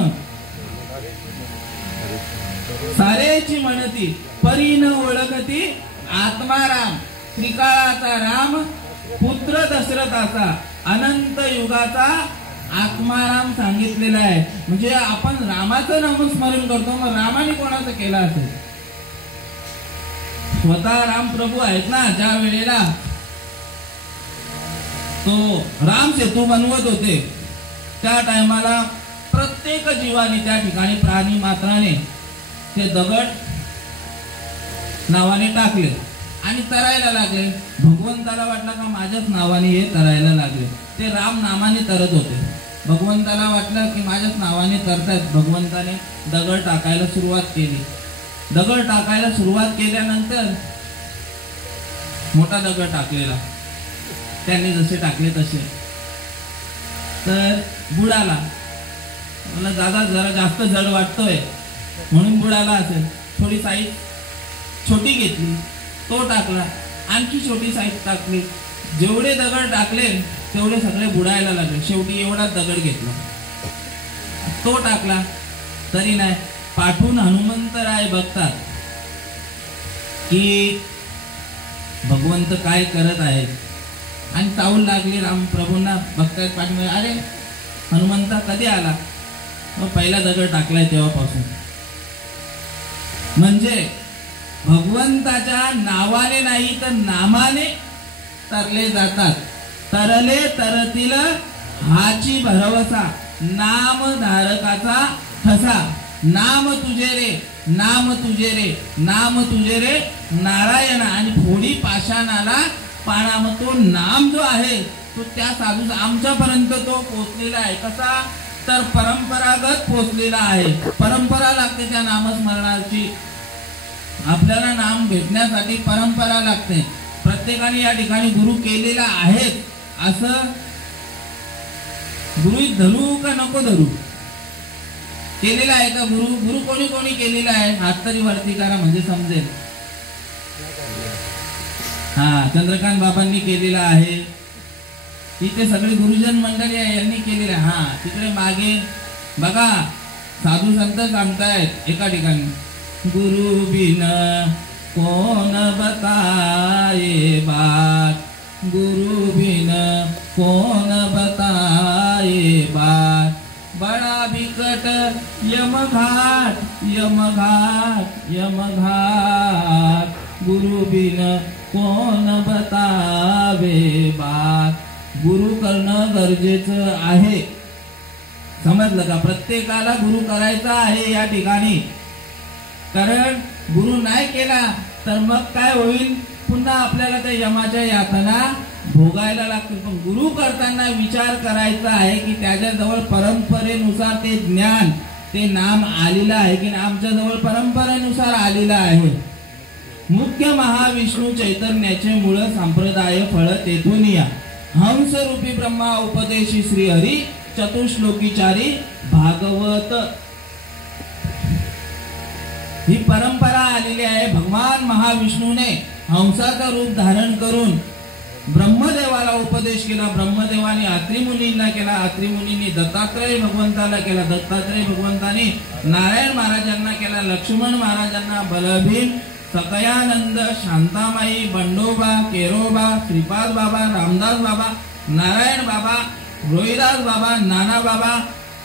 सारेची म्हणती परी न ओळखती आत्माराम. त्रिकाळाचा राम पुत्र दशरथाचा अनंत युगाचा आत्माराम सांगितलेला आहे. म्हणजे आपण रामाचं नामस्मरण करतो मग रामाने कोणाचं केलं असेल? स्वतः राम प्रभू आहेत ना. ज्या वेळेला तो राम सेतू बनवत होते त्या टायमाला प्रत्येक जीवाने त्या ठिकाणी प्राणी मात्राने ते दगड नावाने टाकले आणि तरायला लागले. भगवंताला वाटलं का माझ्याच नावाने हे तरायला लागले. ते राम नामाने तरत होते. भगवंताला वाटलं की माझ्याच नावाने तरतायत. भगवंताने दगड टाकायला सुरुवात केली. दगड टाकायला सुरुवात केल्यानंतर मोठा दगड टाकलेला त्यांनी जसे टाकले तसे तर बुडाला. मला दादा जरा जास्त जड वाटतोय म्हणून बुडाला असेल. थोडी साईज छोटी घेतली तो टाकला. आणखी छोटी साईज टाकली. जेवढे दगड टाकले तेवढे सगळे बुडायला लागले. शेवटी एवढा दगड घेतला तो टाकला तरी नाही. पाठून हनुमंतराय बघतात की भगवंत काय करत आहे आणि चावल लागली. राम प्रभूंना बघतायत पाठीमध्ये. अरे हनुमंता कधी आला? पहिला दगड टाकलाय तेव्हापासून. म्हणजे भगवंताच्या नावाने नाही तर नामाने तरले जातात. तरले तरतील हाची भरवसा नाम धारकाचा ठसा. नाम तुझे रे, नाम तुझे रे, नाम तुझे रे नारायण. आणि फोडी पाषाणाला पाणा. मग तो नाम जो आहे तो त्या साधू आमच्यापर्यंत तो पोचलेला आहे. कसा तर परंपरागत पोचलेला आहे. परंपरा लागते त्या नामस्मरणाची. आपल्याला नाम भेटण्यासाठी परंपरा लागते. प्रत्येकाने या ठिकाणी गुरु केलेला आहे असं गुरु धरू का नको धरू? केलेला आहे का गुरु? गुरु कोणी कोणी केलेला आहे हात तरी वरती करा म्हणजे समजेल. हा चंद्रकांत बाबांनी केलेला आहे. इथे सगळे गुरुजन मंडळी आहे यांनी केलेलं आहे. हा तिकडे मागे बघा साधू संत सांगतायत एका ठिकाणी गुरु बिन कोण बताए बात. गुरु बिन कोण बताए बात. बड़ा बिकट यमघाट यमघाट यमघाट. गुरु बिन कोण बतावे बात. गुरु करणं गरजेचं आहे. समजलं का? प्रत्येकाला गुरु करायचा आहे या ठिकाणी. कारण गुरु नाही केला तर मग काय होईल? पुन्हा आपल्याला त्या यमाच्या यातना भोगायला लागतील, पण गुरु करताना विचार करायचा आहे की त्याच्याजवळ परंपरेनुसार ते ज्ञान, ते नाम आलेलं आहे की आमच्याजवळ परंपरेनुसार आलेलं आहे. मुख्य महाविष्णू चैतन्याचे मूळ संप्रदाय फळ तेथून या. हंस रूपी ब्रह्मा उपदेशी श्री हरी चतुश्लोकीचारी भागवत. ही परंपरा आलेली आहे. भगवान महाविष्णूने हंसाचं रूप धारण करून ब्रह्मदेवाला उपदेश केला. ब्रह्मदेवाने अत्रि मुनींना केला, अत्रि मुनींनी दत्तात्रय भगवंताला केला, दत्तात्रय भगवंताने नारायण महाराजांना केला, लक्ष्मण महाराजांना, बलभीम, सकयानंद, शांतामाई, बंडोबा, केरोबा, श्रीपाद बाबा, रामदास बाबा, नारायण बाबा, रोहिदास बाबा, नाना बाबा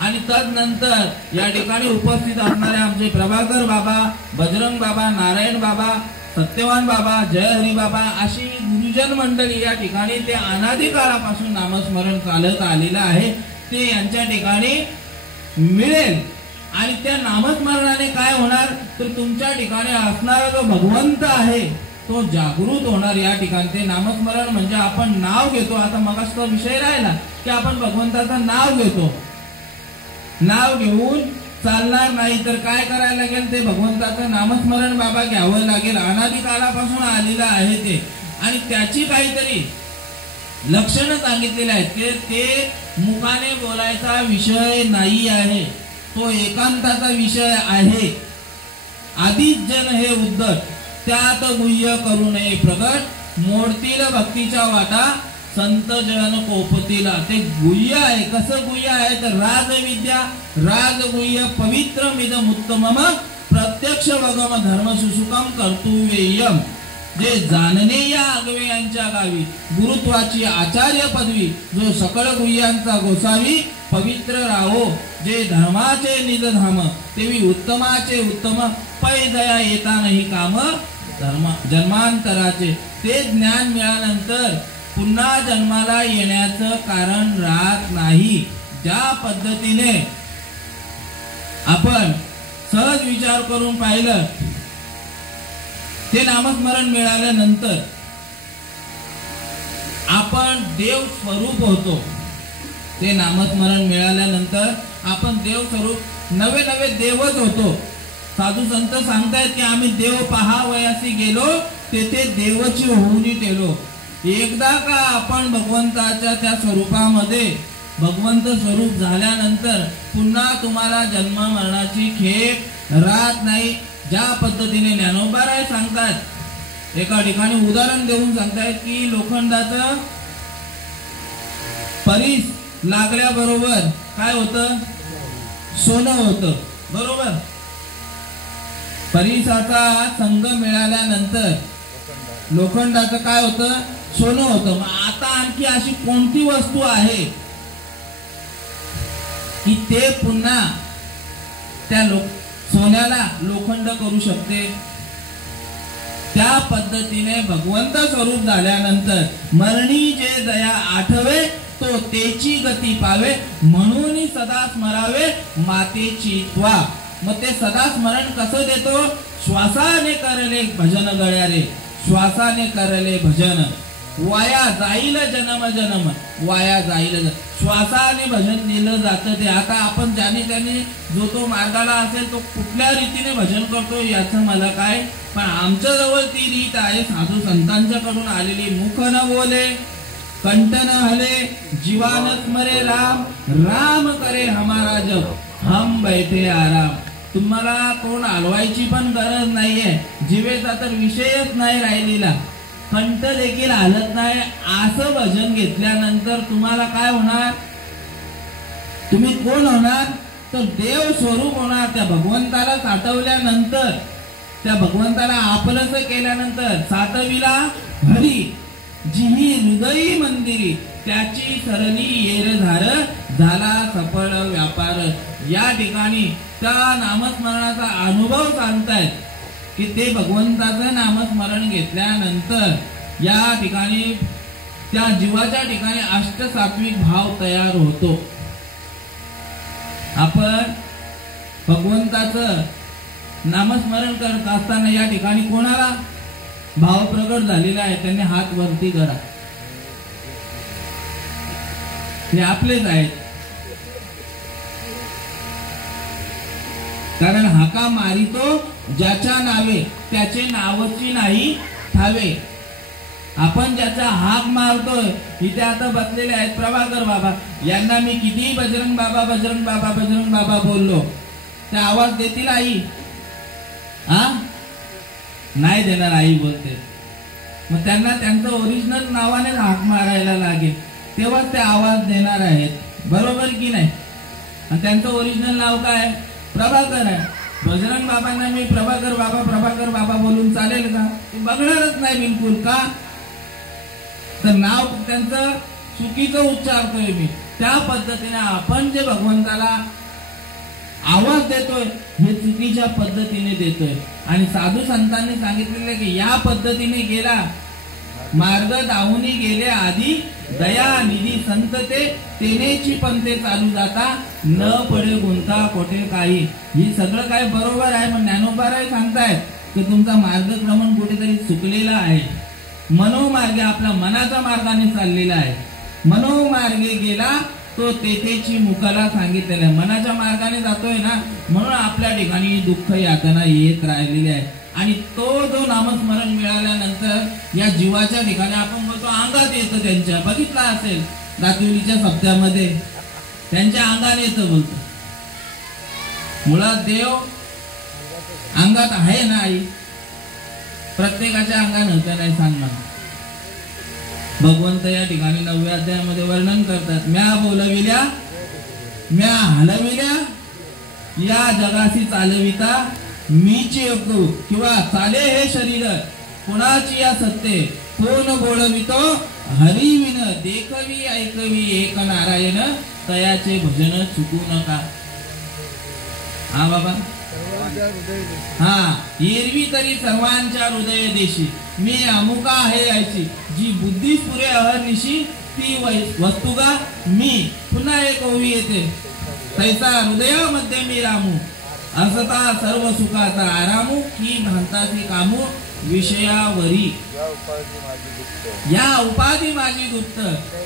आणि तदनंतर या ठिकाणी उपस्थित असणारे आमचे प्रभाकर बाबा, बजरंग बाबा, नारायण बाबा, सत्यवान बाबा, जय हरी बाबा अशी गुरुजन मंडळी या ठिकाणी ते अनादी काळापासून नामस्मरण चालत आलेलं आहे. ते यांच्या ठिकाणी मिळेल आणि त्या नामस्मरणाने काय होणार तर तुमच्या ठिकाणी असणारा जो भगवंत आहे तो जागृत होणार. या ठिकाणी ते नामस्मरण म्हणजे आपण नाव घेतो. आता मगाच तो विषय राहिला की आपण भगवंताचं नाव घेतो. नाव घेऊन चालणार नाही तर काय करायला लागेल, ते भगवंताचं नामस्मरण बाबा घ्यावं लागेल. अनादी काळापासून आलेलं आहे ते आणि त्याची काहीतरी लक्षणं सांगितलेली आहेत. ते मुखाने बोलायचा विषय नाही आहे, तो एकांताचा विषय आहे. आधीच जन हे उद्धट त्यात गुह्य करू नये प्रगट, मोडतील भक्तीच्या वाटा संत जन कोपतीला. ते गुह्य आहे. कसं गुह्य आहे तर राजविद्या राजगुह्य पवित्र मिदम उत्तमम प्रत्यक्ष वगम धर्म सुसुकम कर्तुव्ययम. जे जाणणे या आगवे यांच्या गावी गुरुत्वाची आचार्य पदवी, जो सकळ गुह्यांचा गोसावी पवित्र राहो. जे धर्माचे निजधाम तेवी उत्तमाचे उत्तम, पै दया येता नाही काम धर्म जन्मांतराचे. ते ज्ञान मिळाल्यानंतर पुन्हा जन्माला येण्याचं कारण राहत नाही. ज्या पद्धतीने आपण सहज विचार करून पाहिलं, ते नामस्मरण मिळाल्यानंतर आपण देव स्वरूप होतो. ते नामस्मरण मिळाल्यानंतर आपण देव स्वरूप नवे नवे देवच होतो. साधू संत सांगतायत की आम्ही देव पहावयासी गेलो, तेथे देवची होऊनी टेलो. एकदा का आपण भगवंताच्या त्या स्वरूपामध्ये भगवंत स्वरूप झाल्यानंतर पुन्हा तुम्हाला जन्म मरणाची खेप राहत नाही. ज्या पद्धतीने ज्ञानोबाराय सांगतात, एका ठिकाणी उदाहरण देऊन सांगतायत की लोखंडाचं परीस लागल्याबरोबर काय होतं, सोनं होतं. बरोबर. परीसाचा संग मिळाल्यानंतर लोखंडाचं काय होतं, सोनं होतं. मग आता आणखी अशी कोणती वस्तू आहे की ते पुन्हा त्या सोन्याला लोखंड करू शकते. त्या पद्धतीने भगवंत स्वरूप झाल्यानंतर मरणी जे दया आठवे, तो तेची गती पावे, म्हणून सदा स्मरावे मातेची त्वा. मग ते सदा स्मरण कसं देतो, श्वासाने करले भजन गळ्यारे, श्वासाने करले भजन. वाया जाईल जन्म जन्म, वाया जाईल. श्वासाने भजन दिलं जातं ते. आता आपण ज्याने त्याने जो तो मार्गाला असेल तो कुठल्या रीतीने भजन करतो याचं मला काय, पण आमच्या जवळ ती रीत आहे साधू संतांच्याकडून आलेली. मुख न बोले कंठ न हले, जीवान स्मरे राम, राम करे हमारा जप, हम बैठे आराम. तुम्हाला कोण हलवायची पण गरज नाहीये. जिवेचा तर विषयच नाही राहिलेला, कंठ देखील हलत नाही. असं भजन घेतल्यानंतर तुम्हाला काय होणार, तुम्ही कोण होणार तर देव स्वरूप होणार. त्या भगवंताला साठवल्यानंतर, त्या भगवंताला आपलंच केल्यानंतर, सातविला हरी जिही हृदयी मंदिरी, त्याची सरली येर झार, झाला सफळ व्यापार. या ठिकाणी त्या नामस्मरणाचा अनुभव सांगतायत की ते भगवंताचं नामस्मरण घेतल्यानंतर या ठिकाणी त्या जीवाच्या ठिकाणी अष्टसात्विक भाव तयार होतो. आपण भगवंताचं नामस्मरण करत असताना या ठिकाणी कोणाला भाव प्रगट झालेला आहे, त्यांनी हात वरती करा. हे आपलेच आहेत. कारण हाका मारितो ज्याच्या नावे त्याचे नावची नाही ठावे. आपण ज्याचा हाक मारतोय इथे आता बसलेले आहेत प्रभाकर बाबा, यांना मी किती बजरंग बाबा बजरंग बाबा बजरंग बाबा बोललो, ते आवाज देतील आई? नाही देणार. आई बोलते. मग त्यांना त्यांचं ओरिजिनल नावाने हाक मारायला लागेल, तेव्हा ते आवाज देणार आहेत. बरोबर की नाही? आणि त्यांचं ओरिजिनल नाव काय? प्रभाकर आहे. बजरंग बाबांना मी प्रभाकर बाबा बोलून चालेल का? ते बघणारच नाही बिलकुल. का तर नाव त्यांचं चुकीचं उच्चारतोय मी. त्या पद्धतीने आपण जे भगवंताला आवाज देतोय हे चुकीच्या पद्धतीने देतोय. आणि साधू संतांनी सांगितलेले की या पद्धतीने गेला मार्ग दाहुनी गेले आधी दया निधी संत तेनेची पंथे चालू जाता न पडे गुंता कोठे काही. ही सगळं काय बरोबर आहे. पण ज्ञानोबाराय सांगतायत की तुमचा मार्गक्रमण कुठेतरी चुकलेला आहे. मनोमार्गे आपला मनाच्या मार्गाने चाललेला आहे. मनोमार्गे गेला तो तेथेची मुखाला सांगितलेला आहे. मनाच्या मार्गाने जातोय ना, म्हणून आपल्या ठिकाणी दुःख यातना येत राहिलेली आहे. आणि तो जो नामस्मरण मिळाल्यानंतर या जीवाच्या ठिकाणी आपण बोलतो अंगात येतं. त्यांच्या बघितला असेल दातिवलीच्या सप्त्यामध्ये त्यांच्या अंगाने येतं बोलतो. मुळात देव अंगात आहे ना आई? प्रत्येकाच्या अंगाने होतं नाही सांग मला. भगवंत या ठिकाणी 9व्या अध्यायामध्ये वर्णन करतात. म्या बोलविल्या म्या हलविल्या या जगाशी चालविता मीची ऐकू किंवा चाले हे शरीर कुणाची या सत्ते कोण बोलवितो हरिविन देखवी ऐकवी एक नारायण तयाचे भजन चुकू नका. हा बाबा, हा एरवी तरी सर्वांच्या हृदय देशी मी अमुका आहे यायची जी बुद्धी पुरे अहर्निशी ती वस्तुगा मी पुन्हा एक ओवी येते तैसा हृदयामध्ये मी रामू असता सर्व सुखाचा आरामू की भ्रांताची कामू विषयावरी या उपाधी माझी गुप्त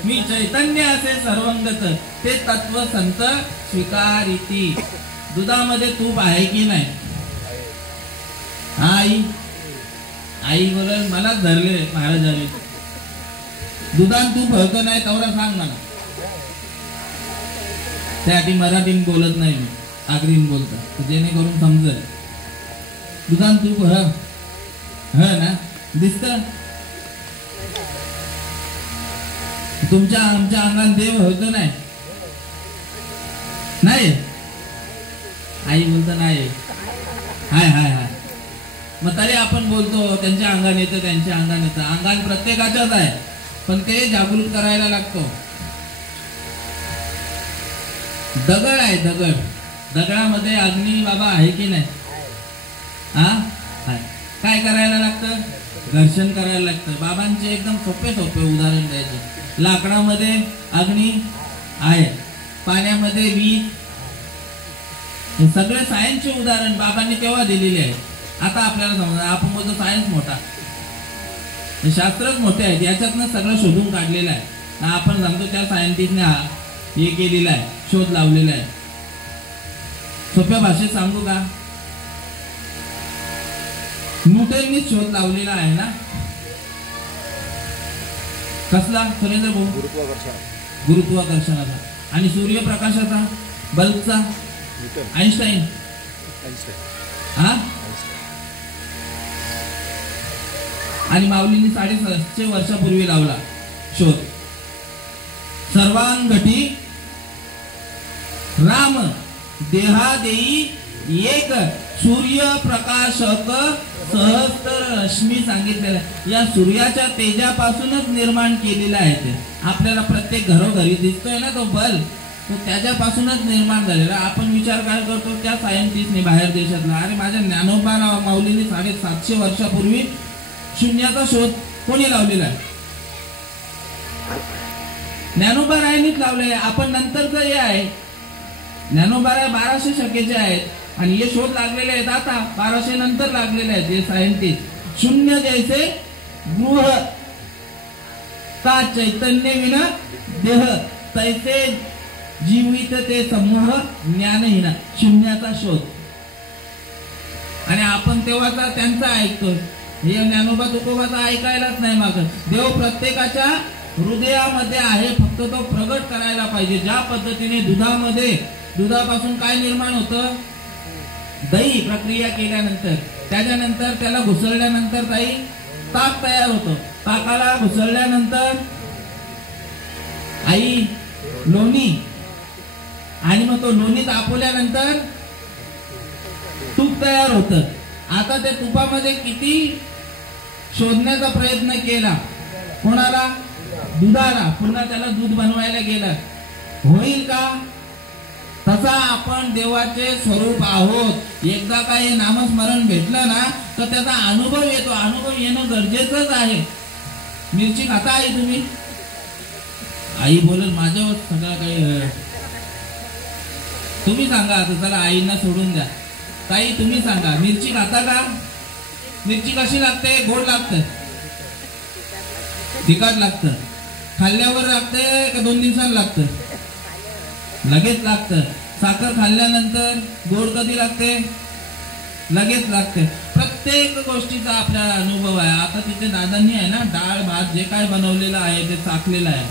मी चैतन्य असे सर्वंगत ते तत्व संत स्वीकारिती. दुधामध्ये तूप आहे की नाही? आई आई बोल मला धरले महाराजांनी. दुधात तूप होतं नाही तेवढा सांग मला. त्यासाठी मराठीत बोलत नाही मी, आगरीन बोलतात जेणेकरून समजेल. दुधात तूप ना दिसत तुमच्या आमच्या अंगात देव होत नाही. आई बोलत नाही. हाय हाय हाय. मग तरी आपण बोलतो त्यांच्या अंगाने येतं त्यांच्या अंगाने येतं. अंगान प्रत्येकाच्याच आहे पण ते जागृत करायला लागतो. दगड आहे दगड, दगडामध्ये अग्नी बाबा आहे की नाही? काय करायला लागतं? घर्षण करायला लागतं. बाबांचे एकदम सोपे उदाहरण द्यायचे. लाकडामध्ये अग्नी आहे, पाण्यामध्ये वीज. हे सगळे सायन्सचे उदाहरण बाबांनी तेव्हा दिलेले आहे. आता आपल्याला समजा आपण बोलतो सायन्स मोठा, शास्त्रच मोठे आहेत, याच्यातनं सगळं शोधून काढलेलं आहे. आपण सांगतो त्या सायंटिस्टने हे केलेलं आहे, शोध लावलेला आहे. सोप्या भाषेत सांगू का? न्यूटननी शोध लावलेला आहे ना. कसला सुरेंद्र भाऊ? गुरुत्वाकर्षणाचा. आणि सूर्यप्रकाशाचा बल्बचा आईन्स्टाईन. आणि माऊलींनी 750 वर्षापूर्वी लावला शोध. सर्वांगठी राम देहादेई एक सूर्य प्रकाशक सहस्त्र रश्मी सांगितलेला. या सूर्याच्या तेजापासूनच निर्माण केलेला आहे. ते आपल्याला प्रत्येक घरोघरी दिसतोय ना तो बल्ब, तो त्याच्यापासूनच निर्माण झालेला. आपण विचार काय करतो त्या सायंटिस्टने बाहेर देशातला. अरे माझ्या ज्ञानोबा माऊलीने 750 वर्षापूर्वी शून्याचा शोध कोणी लावलेला आहे? ज्ञानोबा रायांनीच लावलेला आहे. आपण नंतरचं हे आहे ज्ञानोबा राय 1200 शकेचे आहेत आणि हे शोध लागलेले आहेत आता 1200 नंतर लागलेले आहेत. हे सायंटिस्ट शून्य जैसे गृह का चैतन्य विना देह तैसे जीवित ते समूह ज्ञानहीन, शून्याचा शोध. आणि आपण तेव्हाचा त्यांचा ऐकतो. हे ज्ञानोबा तुकोबाचा ऐकायलाच नाही मागत. देव प्रत्येकाच्या हृदयामध्ये आहे, फक्त तो प्रगट करायला पाहिजे. ज्या पद्धतीने दुधापासून काय निर्माण होतं? दही प्रक्रिया केल्यानंतर, त्याच्यानंतर त्याला घुसळल्यानंतर काही ताक तयार होतं. ताकाला घुसळल्यानंतर आई लोणी, आणि मग तो लोणी तापवल्यानंतर तूप तयार होतं. आता त्या तुपामध्ये किती शोधण्याचा प्रयत्न केला, कोणाला? दुधाला. पुन्हा त्याला दूध बनवायला गेलं, होईल का? तसा आपण देवाचे स्वरूप आहोत. एकदा काही नामस्मरण भेटलं ना तर त्याचा अनुभव येतो. अनुभव येणं गरजेचंच आहे. मिरची खाता आई तुम्ही? आई बोलेल माझ्यावर सगळं काही. तुम्ही सांगा आता, चला आईंना सोडून द्या. ताई तुम्ही सांगा, मिरची खाता का? मिरची कशी लागते? गोड लागतं, तिखट लागतं? खाल्ल्यावर लागतं का 2 दिवसांनी लागतं? लगेच लागतं. साखर खाल्ल्यानंतर गोड कधी लागते? लगेच लागते. प्रत्येक गोष्टीचा आपल्याला अनुभव आहे. आता तिथे दादांनी आहे ना डाळ भात जे काय बनवलेलं आहे ते चाखलेलं आहे.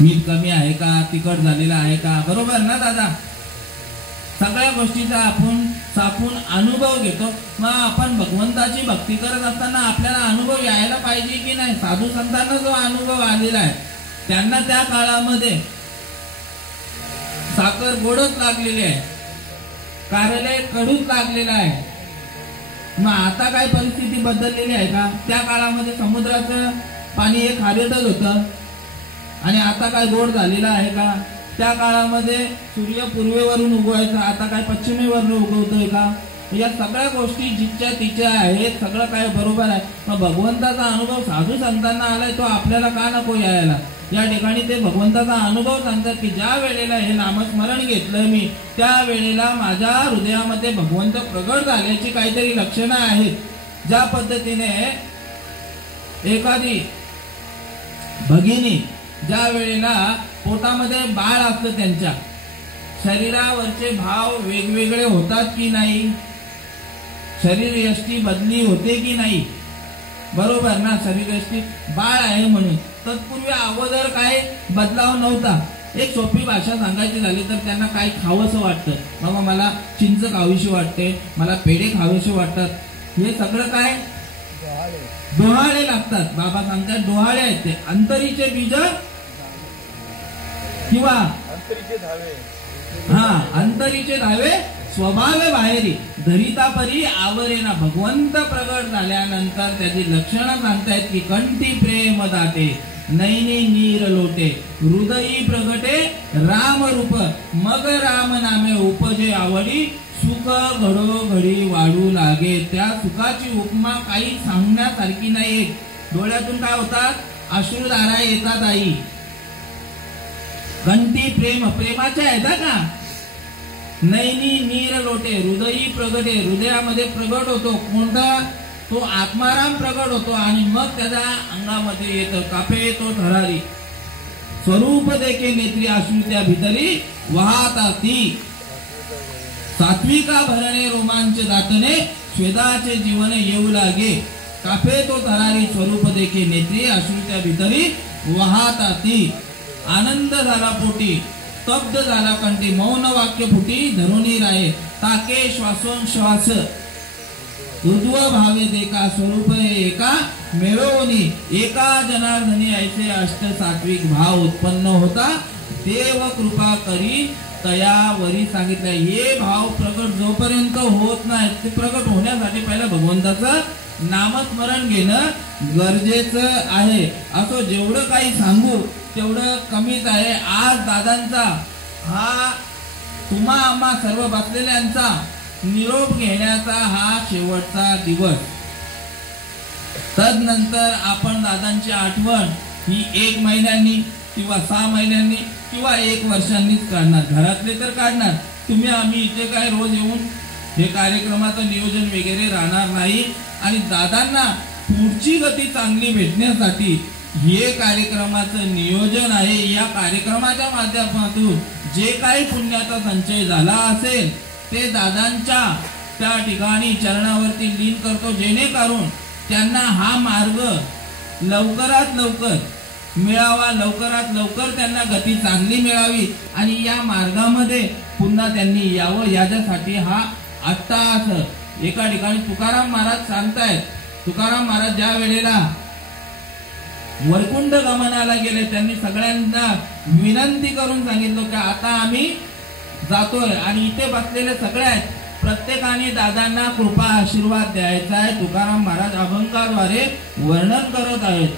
मीठ कमी आहे का? तिखट झालेलं आहे का? बरोबर ना दादा? सगळ्या गोष्टीचा आपण चाखून अनुभव घेतो. मग आपण भगवंताची भक्ती करत असताना आपल्याला अनुभव यायला पाहिजे की नाही? साधू संतांना जो अनुभव आलेला आहे त्यांना त्या काळामध्ये साखर गोडच लागलेली आहे, कारले कडूच लागलेला आहे. मग आता काय परिस्थिती बदललेली आहे का? त्या काळामध्ये समुद्राचं पाणी हे खारटच होतं आणि आता काय गोड झालेलं आहे का? त्या काळामध्ये सूर्य पूर्वेवरून उगवायचा, आता काय पश्चिमेवरून उगवतोय का? या सगळ्या गोष्टी जिच्या तिच्या आहेत, सगळं काय बरोबर आहे. मग भगवंताचा अनुभव साधू संतांना आलाय, तो आपल्याला का नको यायला? या ठिकाणी ते भगवंताचा अनुभव सांगतात की ज्या वेळेला हे नामस्मरण घेतलं मी, त्या वेळेला माझ्या हृदयामध्ये भगवंत प्रगट झाल्याची काहीतरी लक्षणं आहेत. ज्या पद्धतीने एखादी भगिनी ज्या वेळेला पोटामध्ये बाळ असतं त्यांच्या शरीरावरचे भाव वेगवेगळे होतात की नाही? शरीर यष्टी बदली होते की नाही? बरोबर ना? शरीर यष्टी बाळ आहे म्हणून. तत्पूर्वी अगोदर काय बदलाव नव्हता. एक सोपी भाषा सांगायची झाली तर त्यांना काय खावंसं वाटतं. बाबा मला चिंच खावीशी वाटते, मला पेढे खावेसे वाटतात. हे सगळं काय डोहाळे लागतात. बाबा सांगतात डोहाळे आहेत ते. अंतरीचे बीज किंवा अंतरीचे धावे स्वभाव बाहेरी, धरिता परी आवरेना. भगवंत प्रगट झाल्यानंतर त्याची लक्षणं सांगतायत की कंठी प्रेम दाटे, नैनी नीर लोटे, हृदयी प्रगटे राम रूप, मग राम नामे उपजे आवडी, सुख घडोघडी वाढू लागे. त्या सुखाची उपमा काही सांगण्यासारखी नाही. डोळ्यातून काय होतात? अश्रुधारा येतात आई. कंठी प्रेम, प्रेमाच्या आहेत का? नैनी नीर लोटे, हृदयी प्रगटे, हृदयामध्ये प्रगट होतो. कोणता? तो आत्माराम प्रगट होतो आणि मग त्याच्या अंगामध्ये येतं कापे तो थरारी, स्वरूप देखे नेत्री अश्रू त्या भितरी वाहता ती, सात्विका भरणे रोमांच दाटणे, स्वेदाचे जीवन येऊ लागे. कापे तो थरारी स्वरूप देखे नेत्री अश्रू त्या भितरी वाहता ती. आनंद झाला पोटी, स्तब्ध झाला कंठी, मौन वाक्य फुटी धरुणी राहे, ताके श्वासोश्वास ऊर्ध्व भावे देखा, स्वरूप एका मिळवणी, एका जनार्दनी ऐसे अष्ट सात्विक भाव उत्पन्न होता, देव कृपा करी तयावरी सांगितलं. हे भाव प्रगट जोपर्यंत होत नाही, ते प्रगट होण्यासाठी पहिला भगवंताचं नामस्मरण घेणं गरजेचं आहे. असं जेवढं काही सांगू तेवढं कमीच आहे. आज दादांचा हा तुम्हा आम्हा सर्व बसलेल्यांचा निरोप घेण्याचा हा शेवटचा दिवस. तदनंतर आपण दादांची आठवण ही 1 महिन्यांनी किंवा 6 महिन्यांनी किंवा 1 वर्षांनीच काढणार. घरातले तर काढणार. तुम्ही आम्ही इथे काय रोज येऊन हे कार्यक्रमाचं नियोजन वगैरे राहणार नाही. आणि दादांना पुढची गती चांगली भेटण्यासाठी हे कार्यक्रमाचं नियोजन आहे. या कार्यक्रमाच्या माध्यमातून जे काही पुण्याचा संचय झाला असेल ते दादांच्या त्या ठिकाणी चरणावरती लीन करतो, जेणेकरून त्यांना हा मार्ग लवकरात लवकर मिळावा, लवकरात लवकर त्यांना गती चांगली मिळावी आणि या मार्गामध्ये पुन्हा त्यांनी यावं. याच्यासाठी हा अट्टहास एका ठिकाणी तुकाराम महाराज सांगतायत. तुकाराम महाराज ज्या वेळेला वैकुंठ गमनाला गेले त्यांनी सगळ्यांना विनंती करून सांगितलं की आता आम्ही जातोय आणि इथे बसलेले सगळे प्रत्येकाने दादांना कृपा आशीर्वाद द्यायचा आहे. तुकाराम महाराज अभंगाद्वारे वर्णन करत आहेत.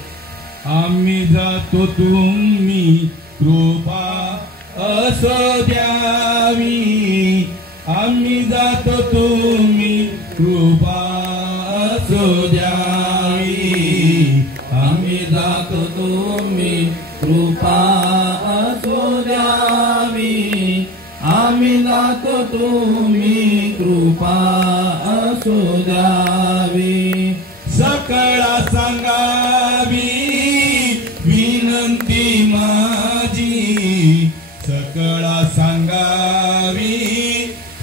आम्ही जातो तुम्ही कृपा असो द्यावी, आम्ही जातो तुम्ही कृपा असो द्यावी, आम्ही जातो तुम्ही कृपा असो द्यावी, आम्ही जातो तुम्ही कृपा असो द्यावी. सकळा सांगावी विनंती माझी, सकळा सांगावी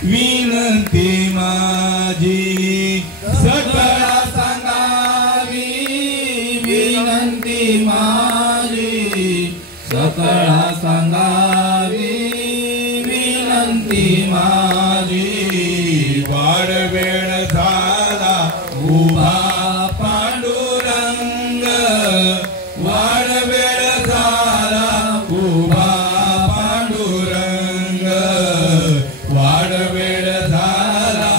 विनंती माझी, सकळा सांगावी विनंती माझी, सकळा सांगावी विनंती माझी. वाढ वेळ झाला उभा पांडुरंग, वाढ वेळ झाला उभा पांडुरंग, वाढ वेळ झाला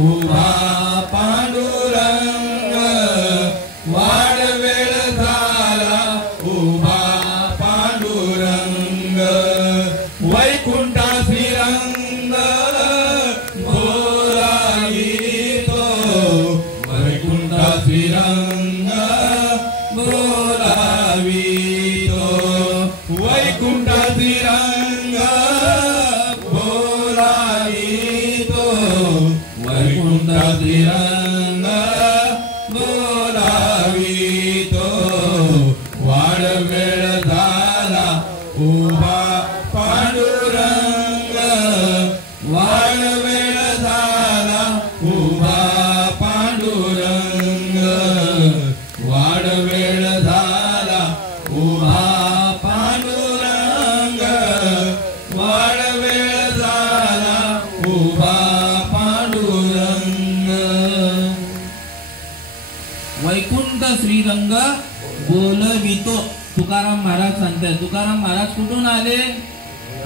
उभा पांडुरंग, वाढ वेळ झाला उभा पांडुरंग. वैकुंठा श्रीरंग बोलावितो, वैकुंठा श्रीरंग बोलावितो, वैकुंठा श्रीरंग बोलावितो, वैकुंठा श्रीरंग बोलावितो. वाढ वेळ झाला उभा पांडुरंग, वाढ वेळ झाला उभा पांडुरंग, वाढ वेळ झाला उभा पांडुरंग, वाढ वेळ झाला उभा पांडुरंग. वैकुंठ श्रीरंग बोलवितो तुकाराम महाराज सांगतात. तुकाराम महाराज कुठून आले?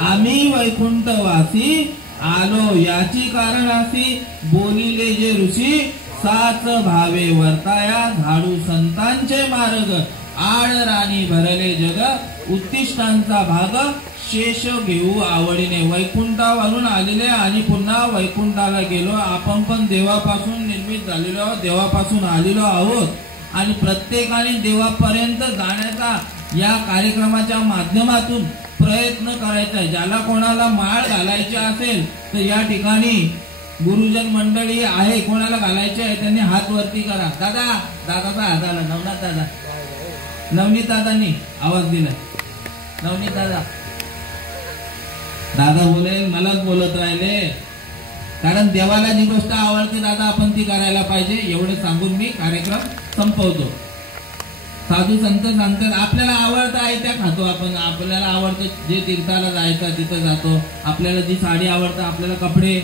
आम्ही वैकुंठवासी आलो याची कारणासी, बोलिले जे ऋषी साच भावे वर्ताया, झाडू संतांचे मार्ग, आड राणी भरले जग, उत्तिष्ठांचा भाग शेष घेऊ आवडीने. वैकुंठावरून आलेले आणि पुन्हा वैकुंठाला गेलो. आपण पण देवापासून निर्मित झालेलो आहोत, देवापासून आलेलो आहोत आणि प्रत्येकाने देवापर्यंत जाण्याचा या कार्यक्रमाच्या माध्यमातून प्रयत्न करायचा आहे. ज्याला कोणाला माळ घालायची असेल तर या ठिकाणी गुरुजन मंडळी आहे, कोणाला घालायचे आहे त्यांनी हात वरती करा. दादा, दादाचा हात आला. नवनाथ दादा, नवनीत दादांनी आवाज दिलाय. नवनीत दादा, दादा बोलेल मलाच बोलत राहिले, कारण देवाला जी गोष्ट आवडते दादा आपण ती करायला पाहिजे. एवढं सांगून मी कार्यक्रम संपवतो. साधू संत सांगतात आपल्याला आवडतं आहे त्या खातो आपण, आपल्याला आवडतं जे तीर्थाला जायचं तिथं जातो, आपल्याला जी साडी आवडतं, आपल्याला कपडे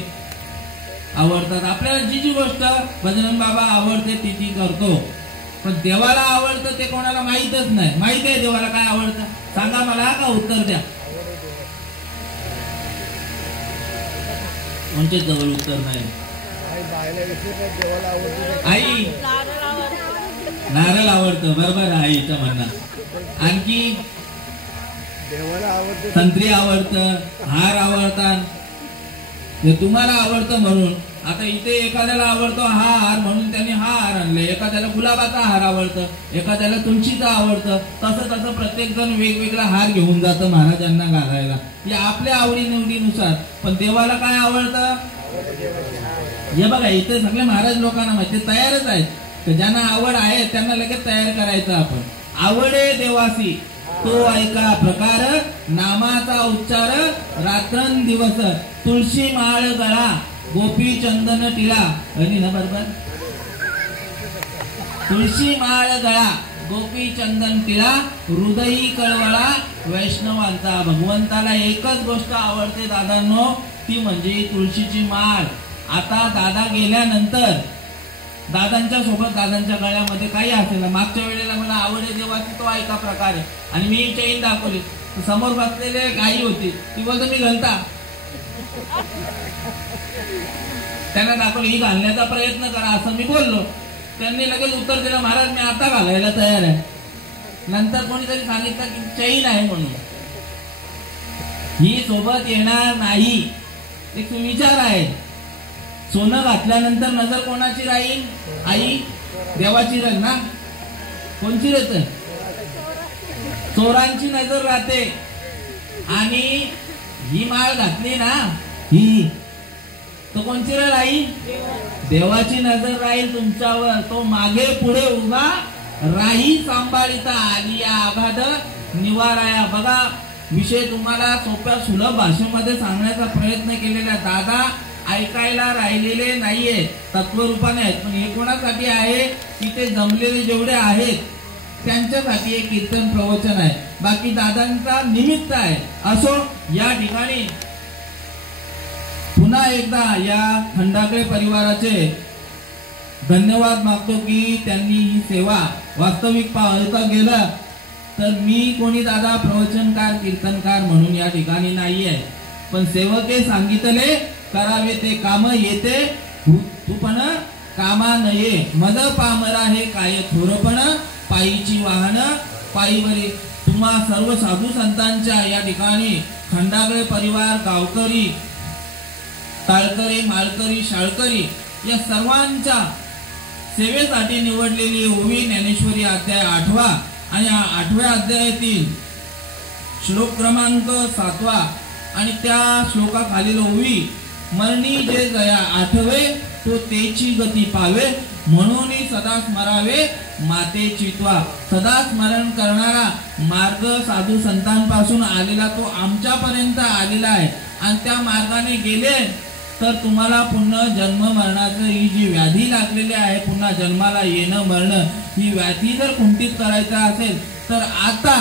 आवडतात, आपल्याला जी जी गोष्ट बजरंग बाबा आवडते ती ती करतो. पण देवाला आवडतं ते कोणाला माहीतच नाही. माहित आहे देवाला काय आवडतं? सांगा मला का उत्तर द्या. कोणत्याच जवळ उत्तर नाही. आई नारळ आवडतं, बरोबर आहे आईचं म्हणणं. आणखी संत्री आवडतं, हार आवडतात, हे तुम्हाला आवडतं म्हणून. आता इथे एखाद्याला आवडतो हा हार म्हणून त्यांनी हा हार आणले, एखाद्याला गुलाबाचा हार आवडतं, एखाद्याला तुळशीचं आवडतं. तसं तसं प्रत्येक जण वेगवेगळा हार घेऊन जातं महाराजांना घालायला, या आपल्या आवडी निवडीनुसार. पण देवाला काय आवडतं हे बघा, इथे सगळे महाराज लोकांना माहिती तयारच आहेत. ज्यांना आवड आहे त्यांना लगेच तयार करायचं आपण. आवडे देवासी तो ऐका प्रकार, नामाचा उच्चार रात्रंदिवस, तुळशी माळ गळा गोपी चंदन टिळा. आणि ना बरोबर, तुळशी माळ गळा गोपी चंदन टिळा, हृदयी कळवळा वैष्णवांचा. भगवंताला एकच गोष्ट आवडते दादांनो, ती म्हणजे तुळशीची माळ. आता दादा गेल्यानंतर दादांच्या सोबत दादांच्या गळ्यामध्ये काही असेल. मागच्या वेळेला मला आवडे देवाची तो ऐका प्रकार आहे आणि मी चैन दाखवली. समोर बसलेले गाई होती, ती बोलतो मी घालता. त्यांना दाखवली ही घालण्याचा प्रयत्न करा असं मी बोललो. त्यांनी लगेच उत्तर दिलं महाराज मी आता घालायला तयार आहे. नंतर कोणीतरी सांगितलं की चैन आहे म्हणून, ही सोबत येणार नाही. एक विचार आहे. सोनं घातल्यानंतर नजर कोणाची राहील? आई देवाची राहील ना. कोणची राहते? चोरांची नजर राहते. आणि ही माळ घातली ना ही, तो कोणची राहील? आई देवाची नजर राहील तुमच्यावर. तो मागे पुढे उभा राही सांभाळिता आलिया अगाध निवाराया. बघा विषय तुम्हाला सोप्या सुलभ भाषेमध्ये सांगण्याचा प्रयत्न केलेला. दादा ऐकायला राहिलेले नाहीये, तत्वरूपाने आहेत. पण हे कोणासाठी आहे की ते जमलेले जेवढे आहेत त्यांच्यासाठी एक कीर्तन प्रवचन आहे. बाकी दादांचा निमित्त आहे. असो, या ठिकाणी पुन्हा एकदा या खंडागळे परिवाराचे धन्यवाद मागतो की त्यांनी ही सेवा वास्तविक पाहता गेलं तर मी कोणी दादा प्रवचनकार कीर्तनकार म्हणून या ठिकाणी नाही आहे. पण सेवके सांगितले करावे ते काम येते तू पण कामा नये. मद पामरा हे काय थोरपण, पायीची वाहन पायीवरी. तुम्हा सर्व साधू संतांच्या या ठिकाणी खंडागळे परिवार, गावकरी, ताळकरी, माळकरी, शाळकरी या सर्वांच्या सेवेसाठी निवडलेली ओवी ज्ञानेश्वरी अध्याय 8 आणि 8व्या अध्यायातील श्लोक क्रमांक 7 आणि त्या श्लोकाखालील ओवी मरणी जे जया आठवे तो तेची गती पावे, म्हणून सदा स्मरावे मातेची त्वा. सदा स्मरण करणारा मार्ग साधू संतांपासून आलेला तो आमच्यापर्यंत आलेला आहे. आणि त्या मार्गाने गेले तर तुम्हाला पुन्हा जन्म मरणाचं ही जी व्याधी लागलेली आहे, पुन्हा जन्माला येणं मरणं, ही व्याधी जर कुंठित करायचा असेल तर आता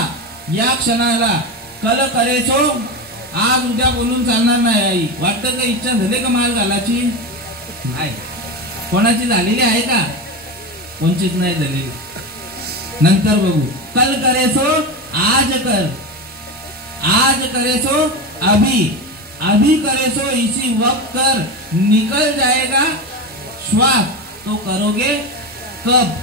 या क्षणाला कल करेसो. आज उद्या बोलून चालणार नाही. आई वाटतं का इच्छा झाली का माल घालायची? नाही. कोणाची झालेली आहे का? कोणचीच नाही झालेली. नंतर बघू. कल करेसो आज कर, आज करेसो अभी, अभी करेसो इसी वक्त कर. निकल जाएगा श्वास तो करोगे कब.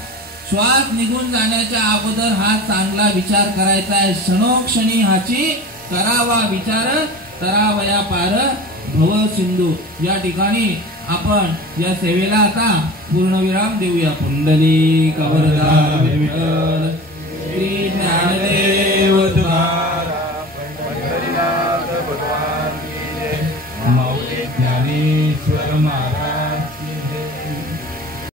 श्वास निघून जाण्याच्या अगोदर हा चांगला विचार करायचा आहे. क्षणोक्षणी हाची करावा विचार, करावया पार भव सिंधू. या ठिकाणी आपण या सेवेला आता पूर्णविराम देऊया. पुंडलिक वरदा विठ्ठल श्री ज्ञानदेव